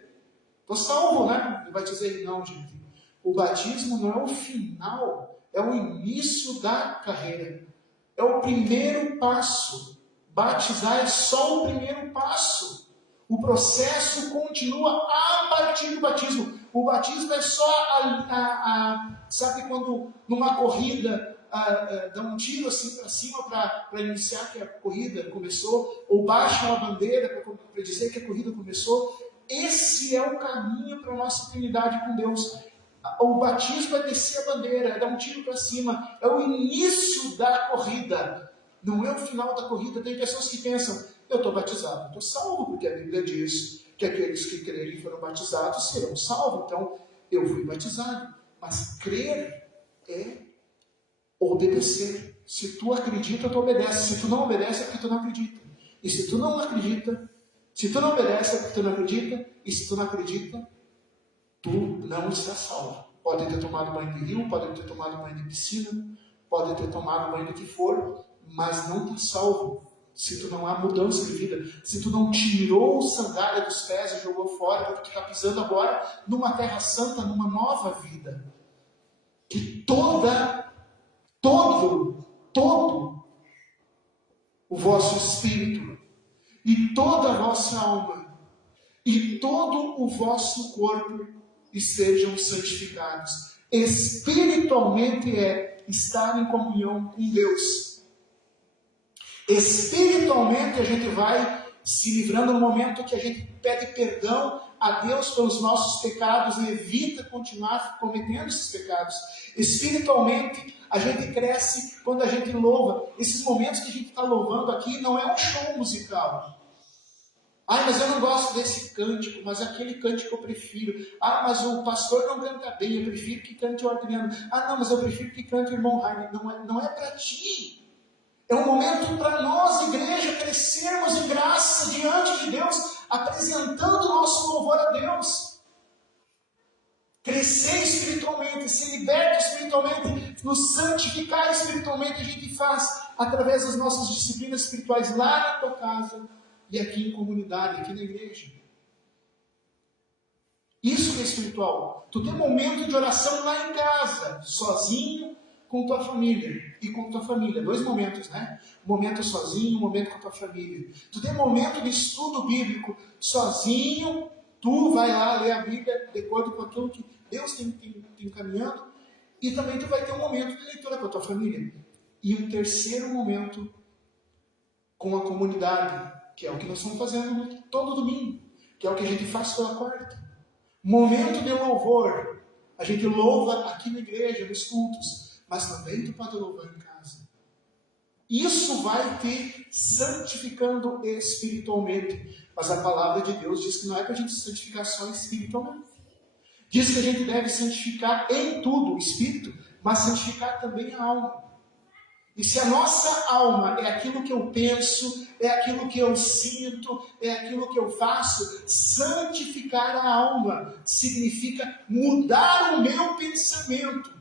Estou salvo, né? Me batizei. Não, gente. O batismo não é o final, é o início da carreira. É o primeiro passo. Batizar é só o primeiro passo. O processo continua a partir do batismo. O batismo é só sabe quando numa corrida dá um tiro assim para cima para iniciar que a corrida começou, ou baixa uma bandeira para dizer que a corrida começou. Esse é o caminho para a nossa intimidade com Deus. O batismo é descer a bandeira, é dar um tiro para cima, é o início da corrida, não é o final da corrida. Tem pessoas que pensam, eu estou batizado, estou salvo, porque a Bíblia diz que aqueles que crerem e foram batizados serão salvos, então eu fui batizado. Mas crer é obedecer. Se tu acredita, tu obedece. Se tu não obedece, é porque tu não acredita. E se tu não acredita, se tu não obedece, é porque tu não acredita. E se tu não acredita, tu não está salvo. Pode ter tomado banho de rio, pode ter tomado banho de piscina, pode ter tomado banho do que for, mas não está salvo. Se tu não há mudança de vida, se tu não tirou sandália dos pés e jogou fora, porque tu está pisando agora numa terra santa, numa nova vida. Que todo o vosso espírito e toda a vossa alma e todo o vosso corpo estejam santificados. Espiritualmente é estar em comunhão com Deus. Espiritualmente a gente vai se livrando no momento que a gente pede perdão a Deus pelos nossos pecados e evita continuar cometendo esses pecados. Espiritualmente a gente cresce quando a gente louva. Esses momentos que a gente está louvando aqui não é um show musical. Ah, mas eu não gosto desse cântico, mas aquele cântico eu prefiro. Ah, mas o pastor não canta bem, eu prefiro que cante o Adriano. Ah, não, mas eu prefiro que cante o irmão Jaime. Não é para ti. É um momento para nós, igreja, crescermos em graça diante de Deus, apresentando o nosso louvor a Deus. Crescer espiritualmente, ser liberto espiritualmente, nos santificar espiritualmente, a gente faz através das nossas disciplinas espirituais lá na tua casa e aqui em comunidade, aqui na igreja. Isso que é espiritual. Tu tem um momento de oração lá em casa, sozinho, com tua família e com tua família. 2 momentos, né? Um momento sozinho, um momento com tua família. Tu tem um momento de estudo bíblico sozinho, tu vai lá ler a Bíblia de acordo com aquilo que Deus tem encaminhando, e também tu vai ter um momento de leitura com a tua família. E um terceiro momento com a comunidade, que é o que nós estamos fazendo todo domingo, que é o que a gente faz toda quarta. Momento de louvor. A gente louva aqui na igreja, nos cultos, mas também tu pode louvar em casa. Isso vai te santificando espiritualmente. Mas a palavra de Deus diz que não é para a gente santificar só espiritualmente. Diz que a gente deve santificar em tudo. O Espírito mas santificar também a alma. E se a nossa alma é aquilo que eu penso, é aquilo que eu sinto, é aquilo que eu faço, santificar a alma significa mudar o meu pensamento,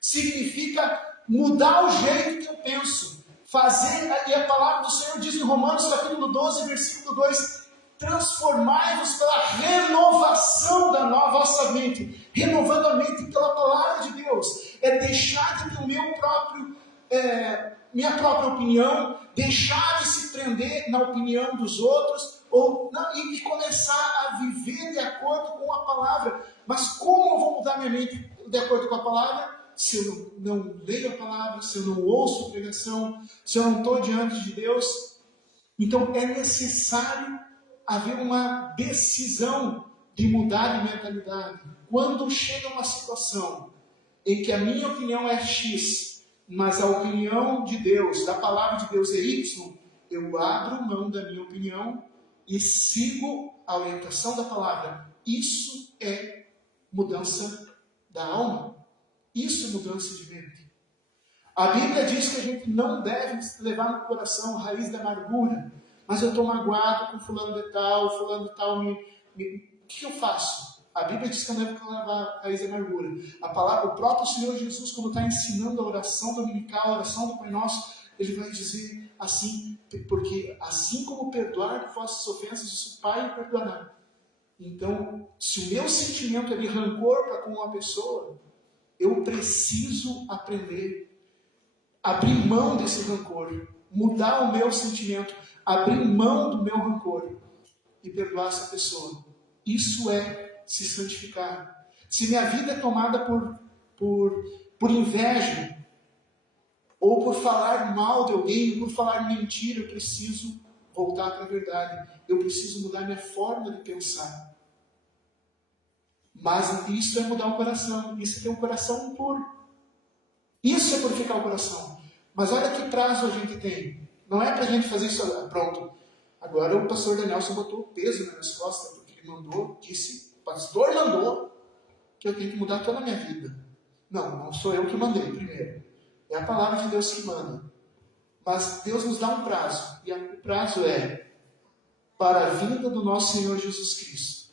significa mudar o jeito que eu penso, fazer, e a palavra do Senhor diz em Romanos capítulo 12, versículo 2, transformai-vos pela renovação da vossa mente, renovando a mente pela palavra de Deus, é deixar de ter o meu próprio minha própria opinião, deixar de se prender na opinião dos outros, e começar a viver de acordo com a palavra. Mas como eu vou mudar minha mente de acordo com a palavra? Se eu não leio a palavra, se eu não ouço a pregação, se eu não estou diante de Deus. Então é necessário haver uma decisão de mudar de mentalidade. Quando chega uma situação em que a minha opinião é X, mas a opinião de Deus, da palavra de Deus é Y, eu abro mão da minha opinião e sigo a orientação da palavra. Isso é mudança da alma. Isso é mudança de mente. A Bíblia diz que a gente não deve levar no coração a raiz da amargura. Mas eu estou magoado com fulano de tal, o que eu faço? A Bíblia diz que eu não devo levar a raiz da amargura. O próprio Senhor Jesus, quando está ensinando a oração dominical, a oração do Pai Nosso, ele vai dizer assim, porque assim como perdoar vossas ofensas, o Pai perdoará. Então, se o meu sentimento é de rancor para com uma pessoa, eu preciso aprender, abrir mão desse rancor, mudar o meu sentimento, abrir mão do meu rancor e perdoar essa pessoa. Isso é se santificar. Se minha vida é tomada por inveja, ou por falar mal de alguém, ou por falar mentira, eu preciso voltar para a verdade. Eu preciso mudar minha forma de pensar. Mas isso é mudar o coração. Isso é ter um coração puro. Isso é purificar o coração. Mas olha que prazo a gente tem. Não é para a gente fazer isso, pronto. Agora o pastor Danielson botou o peso nas minhas costas, porque ele disse, o pastor mandou que eu tenho que mudar toda a minha vida. Não sou eu que mandei primeiro. É a palavra de Deus que manda. Mas Deus nos dá um prazo. E o prazo é para a vinda do nosso Senhor Jesus Cristo.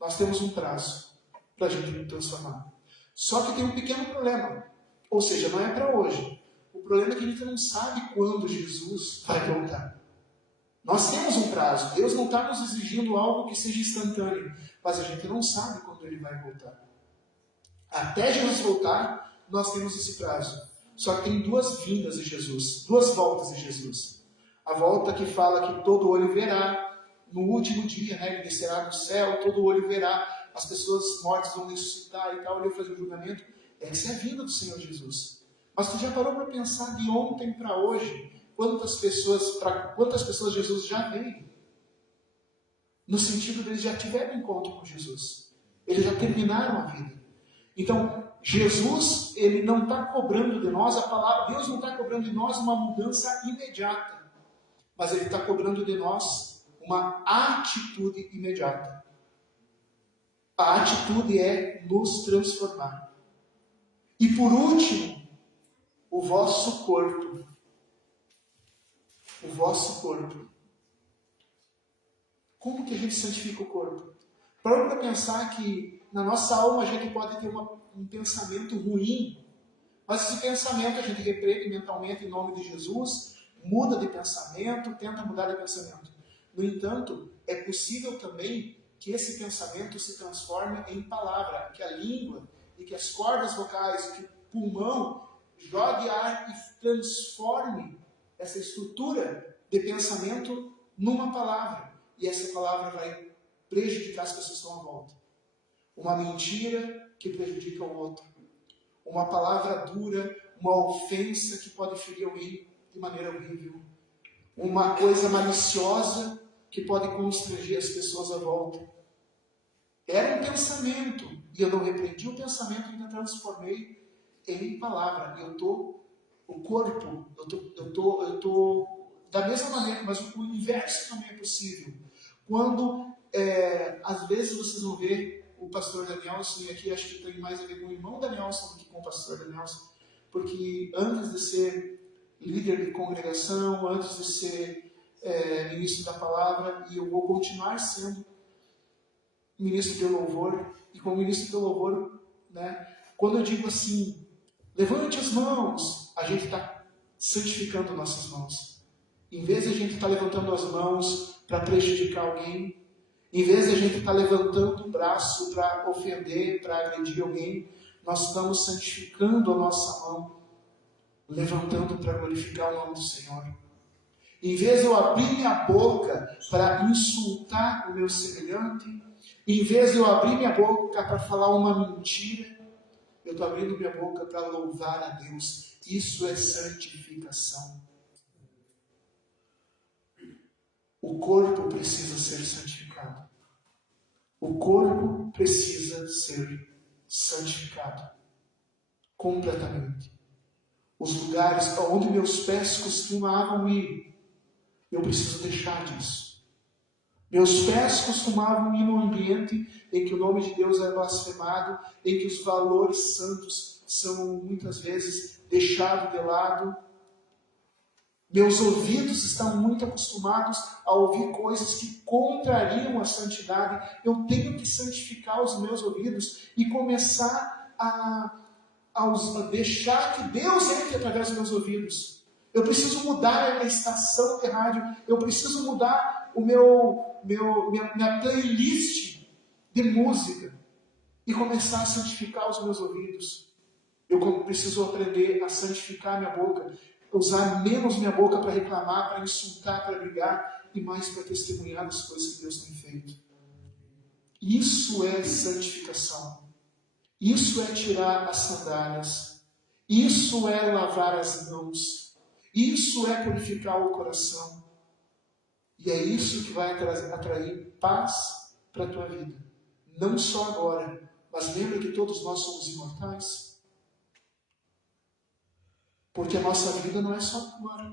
Nós temos um prazo para a gente nos transformar. Só que tem um pequeno problema. Ou seja, não é para hoje. O problema é que a gente não sabe quando Jesus vai voltar. Nós temos um prazo. Deus não está nos exigindo algo que seja instantâneo. Mas a gente não sabe quando Ele vai voltar. Até Jesus voltar, nós temos esse prazo. Só que tem duas vindas de Jesus. Duas voltas de Jesus. A volta que fala que todo olho verá. No último dia, Ele descerá do céu. Todo olho verá. As pessoas mortas vão ressuscitar e tal. Ele vai fazer o julgamento. Essa é a vinda do Senhor Jesus. Mas tu já parou para pensar de ontem para hoje? Para quantas pessoas Jesus já veio? No sentido de eles já tiveram encontro com Jesus. Eles já terminaram a vida. Então, Jesus, Ele não está cobrando de nós, Deus não está cobrando de nós uma mudança imediata. Mas Ele está cobrando de nós uma atitude imediata. A atitude é nos transformar. E por último, o vosso corpo. O vosso corpo. Como que a gente santifica o corpo? Para pensar que na nossa alma a gente pode ter um pensamento ruim, mas esse pensamento a gente repreende mentalmente em nome de Jesus, muda de pensamento, tenta mudar de pensamento. No entanto, é possível também que esse pensamento se transforme em palavra, que a língua e que as cordas vocais, que o pulmão jogue ar e transforme essa estrutura de pensamento numa palavra. E essa palavra vai prejudicar as pessoas que estão à volta. Uma mentira que prejudica o outro. Uma palavra dura, uma ofensa que pode ferir alguém de maneira horrível. Uma coisa maliciosa que pode constranger as pessoas à volta. Era um pensamento, e eu não repreendi o pensamento e ainda transformei em palavra. O corpo, eu estou da mesma maneira, mas o inverso também é possível. Quando, às vezes, vocês vão ver o pastor Danielson, e aqui acho que tem mais a ver com o irmão Danielson do que com o pastor Danielson, porque antes de ser líder de congregação, antes de ser ministro da palavra, e eu vou continuar sendo ministro de louvor, e como ministro de louvor, né, quando eu digo assim, levante as mãos, a gente está santificando nossas mãos. Em vez de a gente estar levantando as mãos para prejudicar alguém, em vez de a gente estar levantando o braço para ofender, para agredir alguém, nós estamos santificando a nossa mão, levantando para glorificar o nome do Senhor. Em vez de eu abrir minha boca para insultar o meu semelhante, em vez de eu abrir minha boca para falar uma mentira, eu estou abrindo minha boca para louvar a Deus. Isso é santificação. O corpo precisa ser santificado. O corpo precisa ser santificado. Completamente. Os lugares onde meus pés costumavam ir, eu preciso deixar disso. Meus pés costumavam ir num ambiente em que o nome de Deus é blasfemado, em que os valores santos são muitas vezes deixados de lado. Meus ouvidos estão muito acostumados a ouvir coisas que contrariam a santidade. Eu tenho que santificar os meus ouvidos e começar a deixar que Deus entre através dos meus ouvidos. Eu preciso mudar a estação de rádio. Eu preciso mudar minha playlist de música e começar a santificar os meus ouvidos. Eu preciso aprender a santificar minha boca, usar menos minha boca para reclamar, para insultar, para brigar, e mais para testemunhar as coisas que Deus tem feito. Isso é santificação. Isso é tirar as sandálias. Isso é lavar as mãos. Isso é purificar o coração. E é isso que vai atrair paz para a tua vida. Não só agora, mas lembra que todos nós somos imortais. Porque a nossa vida não é só agora.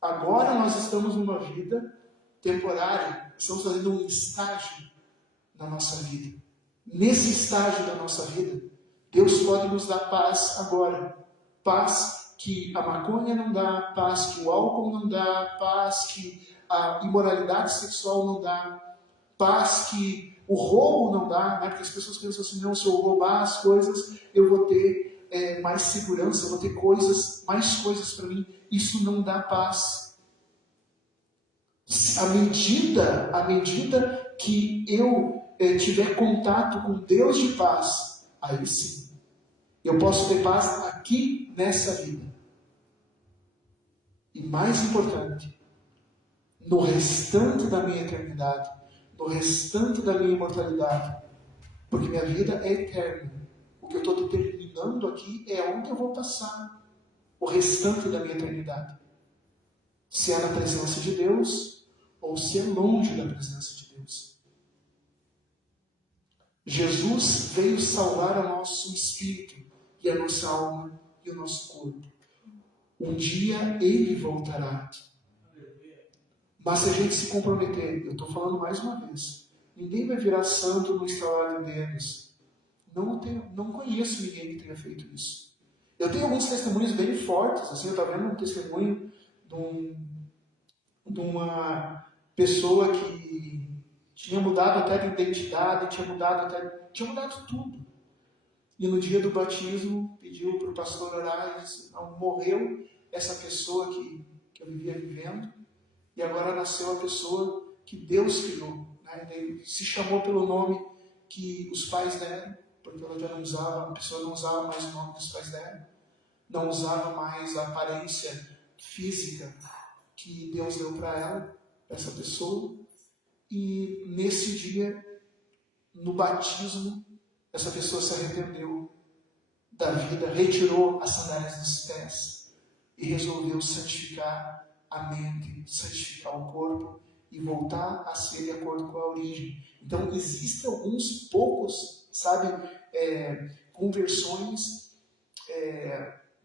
Agora nós estamos numa vida temporária. Estamos fazendo um estágio na nossa vida. Nesse estágio da nossa vida, Deus pode nos dar paz agora. Paz que a maconha não dá, paz que o álcool não dá, paz que a imoralidade sexual não dá, paz que o roubo não dá, né? Porque as pessoas pensam assim, não, se eu roubar as coisas, eu vou ter mais segurança, eu vou ter mais coisas para mim. Isso não dá paz. À medida que eu tiver contato com Deus de paz, aí sim, eu posso ter paz aqui nessa vida. E mais importante, no restante da minha eternidade, no restante da minha imortalidade, porque minha vida é eterna. O que eu estou determinando aqui é onde eu vou passar o restante da minha eternidade. Se é na presença de Deus ou se é longe da presença de Deus. Jesus veio salvar o nosso espírito e a nossa alma e o nosso corpo. Um dia Ele voltará. Mas se a gente se comprometer, eu estou falando mais uma vez, ninguém vai virar santo no instalar de dedos. Não conheço ninguém que tenha feito isso. Eu tenho alguns testemunhos bem fortes. Assim, eu estava vendo um testemunho de uma pessoa que tinha mudado até de identidade, tinha mudado tudo. E no dia do batismo, pediu para o pastor orar e disse, não, morreu essa pessoa que eu vivia vivendo, e agora nasceu a pessoa que Deus criou. Né? Ele se chamou pelo nome que os pais deram, porque ela já não usava, a pessoa não usava mais o nome que os pais deram, não usava mais a aparência física que Deus deu para ela, para essa pessoa. E nesse dia, no batismo, essa pessoa se arrependeu da vida, retirou as sandálias dos pés e resolveu santificar a mente, santificar o corpo e voltar a ser de acordo com a origem. Então, existem alguns poucos, conversões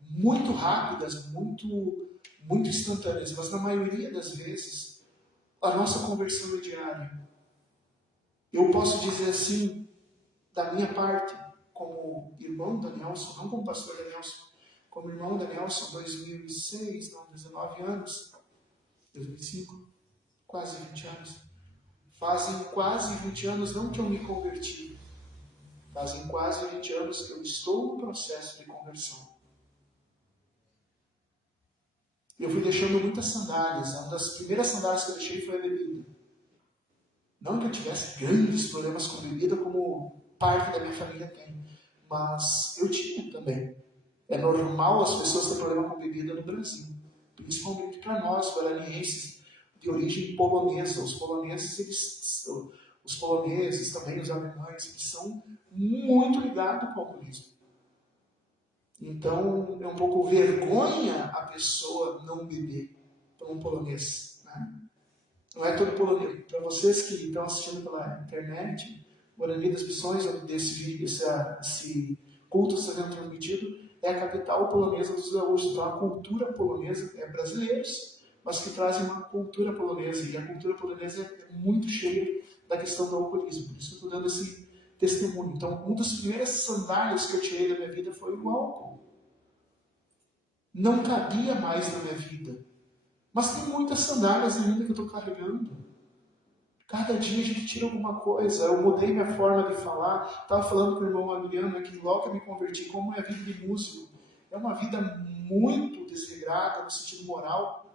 muito rápidas, muito instantâneas, mas na maioria das vezes, a nossa conversão é diária. Eu posso dizer assim, da minha parte, como irmão da Nelson, não como pastor da Nelson, como irmão da Nelson, 2006, não, 19 anos, 2005, quase 20 anos. Fazem quase 20 anos não que eu me converti, fazem quase 20 anos que eu estou no processo de conversão. Eu fui deixando muitas sandálias. Uma das primeiras sandálias que eu deixei foi a bebida. Não que eu tivesse grandes problemas com bebida, como parte da minha família tem, mas eu tinha também. É normal as pessoas terem problema com bebida no Brasil, principalmente para nós, guaranienses, de origem polonesa. Os poloneses também, os alemães, eles são muito ligados com o alcoolismo. Então, é um pouco vergonha a pessoa não beber para um polonês. Né? Não é todo polonês. Para vocês que estão assistindo pela internet, Guarani das Missões, onde esse culto está sendo transmitido, é a capital polonesa dos gaúchos. Então, a cultura polonesa é brasileiros, mas que trazem uma cultura polonesa. E a cultura polonesa é muito cheia da questão do alcoolismo. Por isso eu estou dando esse testemunho. Então, uma das primeiras sandálias que eu tirei da minha vida foi o álcool. Não cabia mais na minha vida. Mas tem muitas sandálias ainda que eu estou carregando. Cada dia a gente tira alguma coisa. Eu mudei minha forma de falar. Estava falando com o irmão Adriano que logo que eu me converti, como é a vida de músico. É uma vida muito desregrada no sentido moral.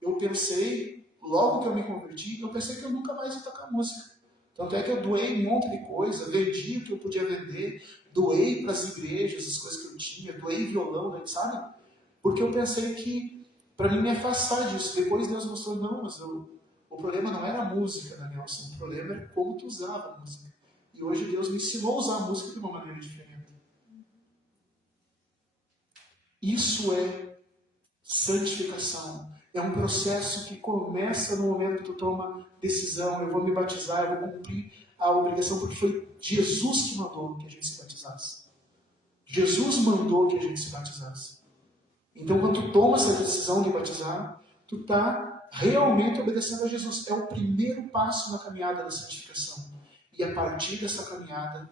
Eu pensei, logo que eu me converti, eu pensei que eu nunca mais ia tocar música. Tanto é que eu doei um monte de coisa, vendi o que eu podia vender, doei para as igrejas as coisas que eu tinha, doei violão, né, sabe? Porque eu pensei que, para mim me afastar disso. Depois Deus mostrou, não, mas o problema não era a música, né, Nelson? O problema era como tu usava a música. E hoje Deus me ensinou a usar a música de uma maneira diferente. Isso é santificação. É um processo que começa no momento que tu toma decisão. Eu vou me batizar, eu vou cumprir a obrigação, porque foi Jesus que mandou que a gente se batizasse. Jesus mandou que a gente se batizasse. Então, quando tu toma essa decisão de batizar, tu está realmente obedecendo a Jesus. É o primeiro passo na caminhada da santificação. E a partir dessa caminhada,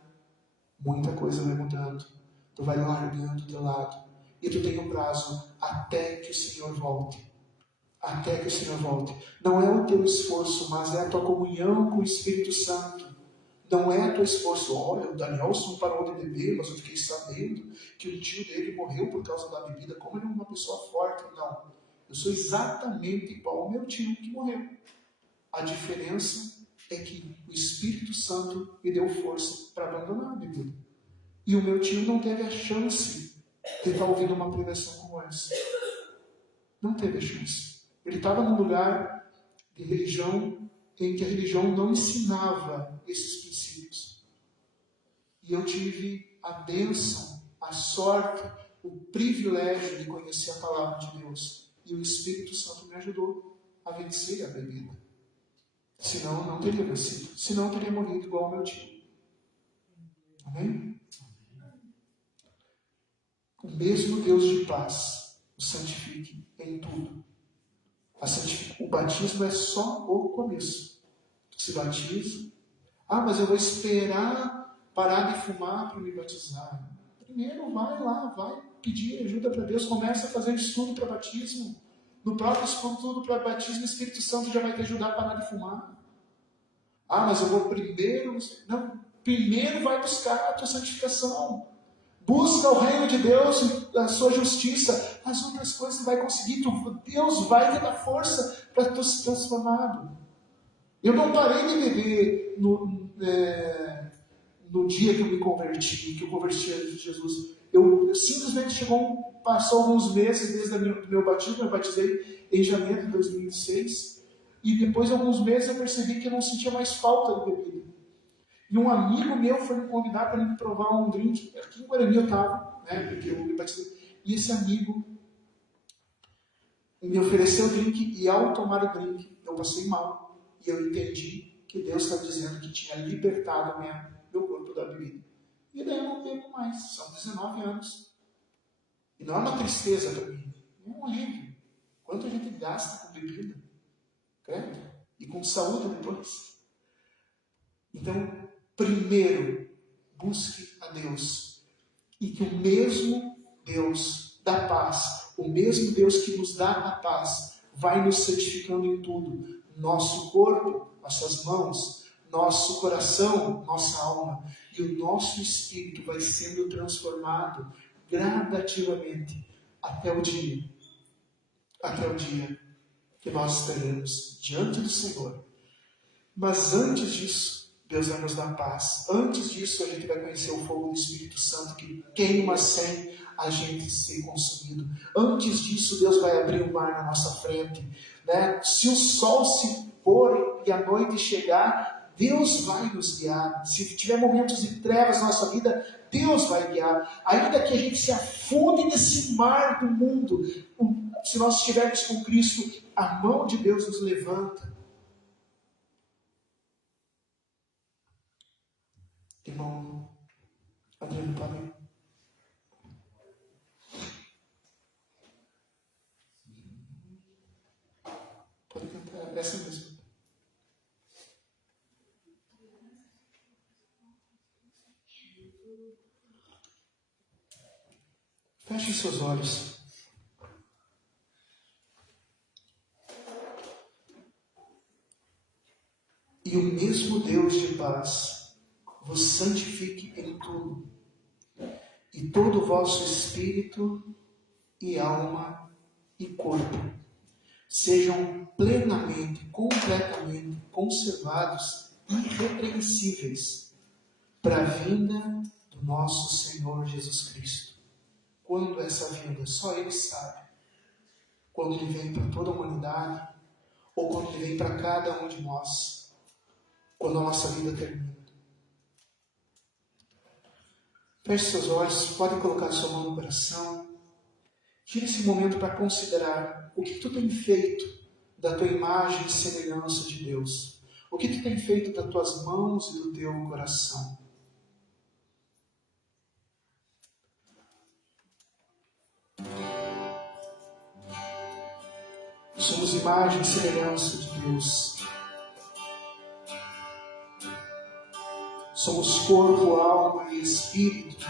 muita coisa vai mudando. Tu vai largando de lado. E tu tem um prazo até que o Senhor volte. Até que o Senhor volte. Não é o teu esforço, mas é a tua comunhão com o Espírito Santo. Não é o teu esforço. Olha, o Danielson parou de beber, mas eu fiquei sabendo que o tio dele morreu por causa da bebida. Como ele é uma pessoa forte. Não. Eu sou exatamente igual ao meu tio que morreu. A diferença é que o Espírito Santo me deu força para abandonar a bebida. E o meu tio não teve a chance de estar ouvindo uma pregação como essa. Não teve a chance. Ele estava num lugar de religião em que a religião não ensinava esses princípios. E eu tive a bênção, a sorte, o privilégio de conhecer a palavra de Deus. E o Espírito Santo me ajudou a vencer a bebida. Senão, não teria vencido. Senão, eu teria morrido igual ao meu tio. Amém? O mesmo Deus de paz o santifique em tudo. O batismo é só o começo. Se batiza. Ah, mas eu vou esperar parar de fumar para me batizar. Primeiro vai lá, vai pedir ajuda para Deus. Começa a fazer estudo para batismo. No próprio estudo para batismo, o Espírito Santo já vai te ajudar a parar de fumar. Ah, mas eu vou primeiro... Não, primeiro vai buscar a tua santificação. Busca o reino de Deus e a sua justiça. As outras coisas tu vai conseguir. Deus vai te dar força para tu ser transformado. Eu não parei de beber no dia que eu me converti, que eu converti a Jesus. Eu simplesmente passou alguns meses desde do meu batismo. Eu batizei em janeiro de 2006. E depois de alguns meses eu percebi que eu não sentia mais falta de bebida. E um amigo meu foi me convidar para me provar um drink. Aqui em Guarani eu estava, né, porque eu me batizei. E esse amigo me ofereceu o drink, e ao tomar o drink, eu passei mal. E eu entendi que Deus estava dizendo que tinha libertado meu corpo da bebida. E daí eu não bebo mais. São 19 anos. E não é uma tristeza para mim. É um alívio. Quanto a gente gasta com bebida? Credo. E com saúde depois. Então, primeiro, busque a Deus. E que o mesmo Deus da paz, o mesmo Deus que nos dá a paz, vai nos santificando em tudo. Nosso corpo, nossas mãos, nosso coração, nossa alma e o nosso espírito vai sendo transformado gradativamente até o dia que nós estaremos diante do Senhor. Mas antes disso, Deus vai nos dar paz. Antes disso, a gente vai conhecer o fogo do Espírito Santo que queima sem a gente ser consumido. Antes disso, Deus vai abrir o mar na nossa frente, né? Se o sol se pôr e a noite chegar, Deus vai nos guiar. Se tiver momentos de trevas na nossa vida, Deus vai guiar. Ainda que a gente se afunde nesse mar do mundo, se nós estivermos com Cristo, a mão de Deus nos levanta. Irmão, abrindo para mim. Pode cantar, essa mesmo. Feche os seus olhos. E o mesmo Deus de paz vos santifique em tudo, e todo o vosso espírito e alma e corpo sejam plenamente, completamente conservados, irrepreensíveis, para a vinda do nosso Senhor Jesus Cristo. Quando essa vinda, só Ele sabe. Quando Ele vem para toda a humanidade, ou quando Ele vem para cada um de nós, quando a nossa vida termina. Feche seus olhos, pode colocar sua mão no coração. Tire esse momento para considerar o que tu tem feito da tua imagem e semelhança de Deus. O que tu tem feito das tuas mãos e do teu coração. Somos imagem e semelhança de Deus. Somos corpo, alma e espírito.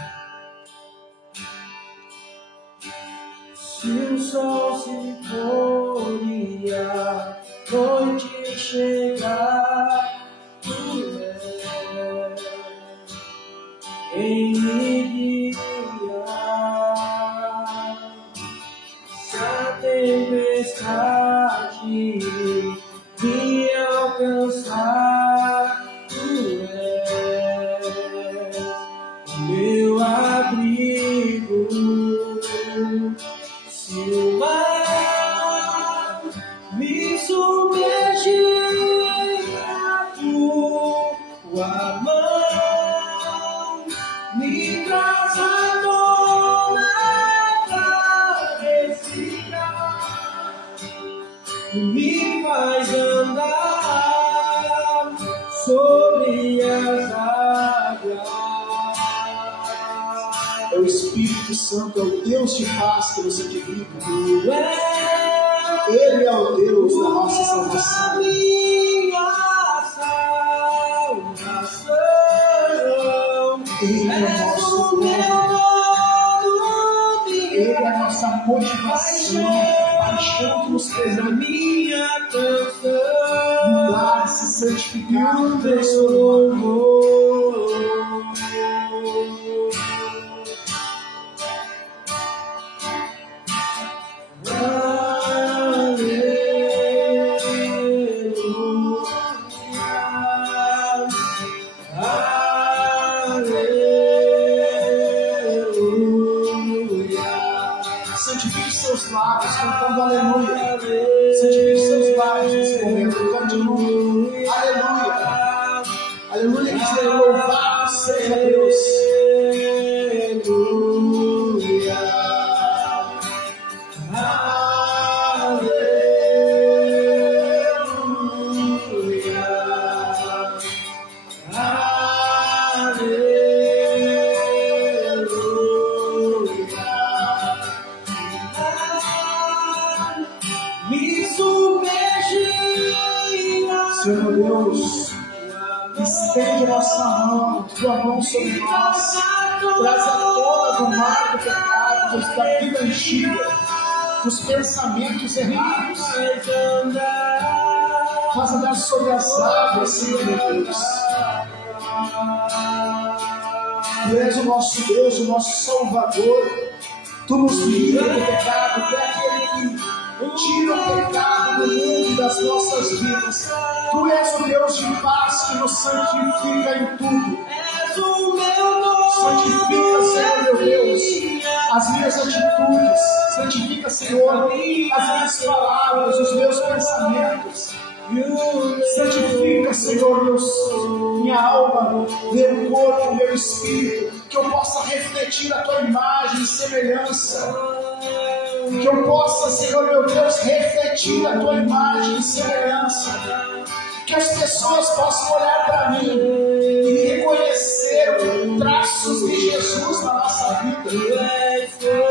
Se o sol se pôr e a noite chegar, tu és quem me guiar. Se a tempestade me alcançar, tu és o meu abrigo. Se o mar me submergir, a tua mão me traz a dona travessia, me faz andar sobre as águas. É o Espírito Santo, é o Deus de paz que você quer viver. Ele é o Deus da nossa salvação. Minha salvação. Ele é o nosso povo. Ele é a nossa motivação, paixão que nos fez minha canção, mudar, se santificar, santifique seus lábios, cantando aleluia. Santifique seus lábios nesse momento, cante junto. Aleluia. Aleluia, que seja louvado seja Deus. Me submergir, Senhor Deus, me Estende a nossa mão, tua mão sobre nós. Traz a tona do mar do pecado, da vida antiga, dos pensamentos errados. Faz andar sobre as águas, Senhor meu Deus. Tu és o nosso Deus, o nosso Salvador. Tu nos livra do pecado, Tu é aquele que tira o pecado do mundo e das nossas vidas. Tu és o Deus de paz que nos santifica em tudo. Santifica, Senhor meu Deus, as minhas atitudes. Santifica, Senhor, as minhas palavras, os meus pensamentos. Santifica, Senhor, minha alma, meu corpo, meu espírito, que eu possa refletir a Tua imagem e semelhança, que eu possa, Senhor meu Deus, refletir a Tua imagem e semelhança, que as pessoas possam olhar para mim e reconhecer traços de Jesus na nossa vida.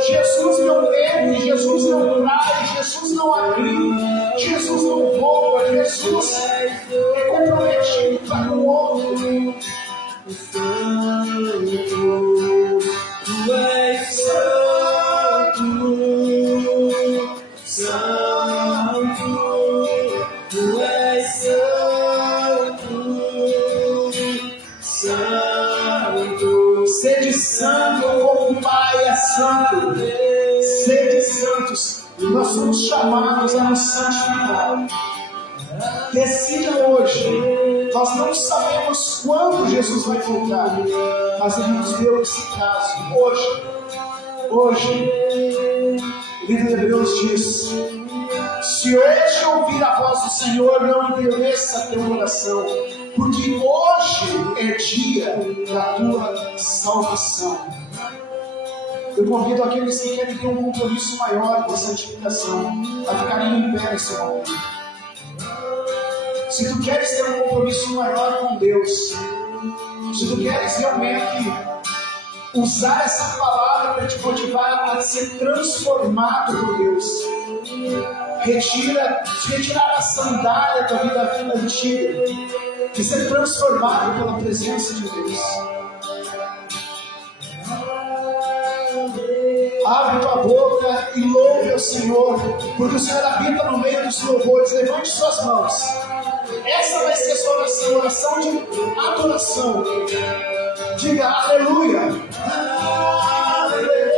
Jesus não mente, Jesus não trai, Jesus não agride, Jesus não rouba, Jesus é comprometido para com o outro. Tu és santo, santo, Tu és santo, santo. Sede santo como o Pai é santo. Sede santos. Nós somos chamados a nos santificar. Decida hoje. Nós não sabemos quando Jesus vai voltar, mas Ele nos deu esse caso. Hoje, o livro de Hebreus diz: se hoje ouvir a voz do Senhor, não endureça teu coração, porque hoje é dia da tua salvação. Eu convido aqueles que querem ter um compromisso maior com a santificação a ficarem em pé nesse momento. Se tu queres ter um compromisso maior com Deus, se tu queres realmente usar essa palavra para te motivar a ser transformado por Deus, retirar a sandália da vida antiga e ser transformado pela presença de Deus. Abre tua boca e louve ao Senhor, porque o Senhor habita no meio dos louvores. Levante suas mãos. Essa vai ser a sua oração, oração de adoração. Diga aleluia. Aleluia.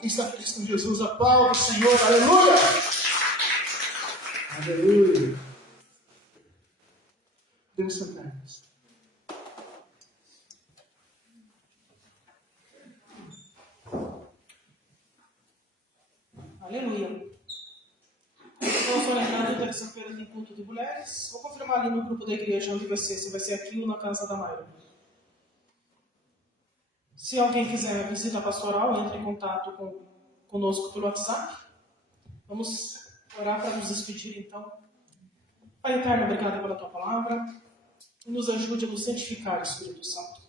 Quem está feliz com Jesus, aplaude o Senhor, aleluia! Aleluia. Podemos sentar. Aleluia. Vamos orientar, terça-feira tem culto de mulheres. Vou confirmar ali no grupo da igreja onde vai ser, se vai ser aqui ou na casa da Mayra. Se alguém quiser visita pastoral, entre em contato conosco pelo WhatsApp. Vamos orar para nos despedir então. Pai eterno, obrigado pela tua palavra. Nos ajude a nos santificar, Espírito Santo.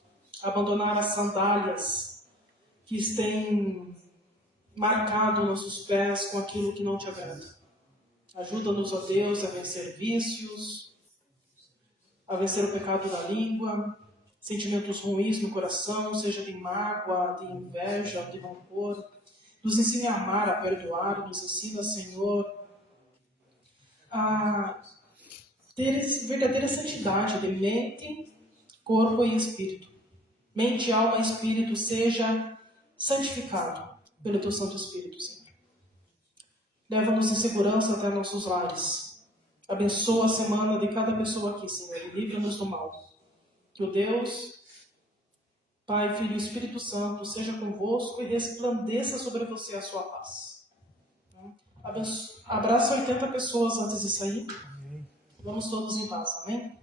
A abandonar as sandálias que têm marcado nossos pés com aquilo que não te agrada. Ajuda-nos, ó Deus, a vencer vícios, a vencer o pecado da língua, sentimentos ruins no coração, seja de mágoa, de inveja, de rancor. Nos ensine a amar, a perdoar, nos ensina, Senhor, a ter verdadeira santidade de mente, corpo e espírito. Mente, alma e espírito seja santificado pelo teu Santo Espírito, Senhor. Leva-nos em segurança até nossos lares. Abençoa a semana de cada pessoa aqui, Senhor, e livra-nos do mal. Que o Deus, Pai, Filho e Espírito Santo seja convosco e resplandeça sobre você a sua paz. Abraça 80 pessoas antes de sair. Vamos todos em paz, amém?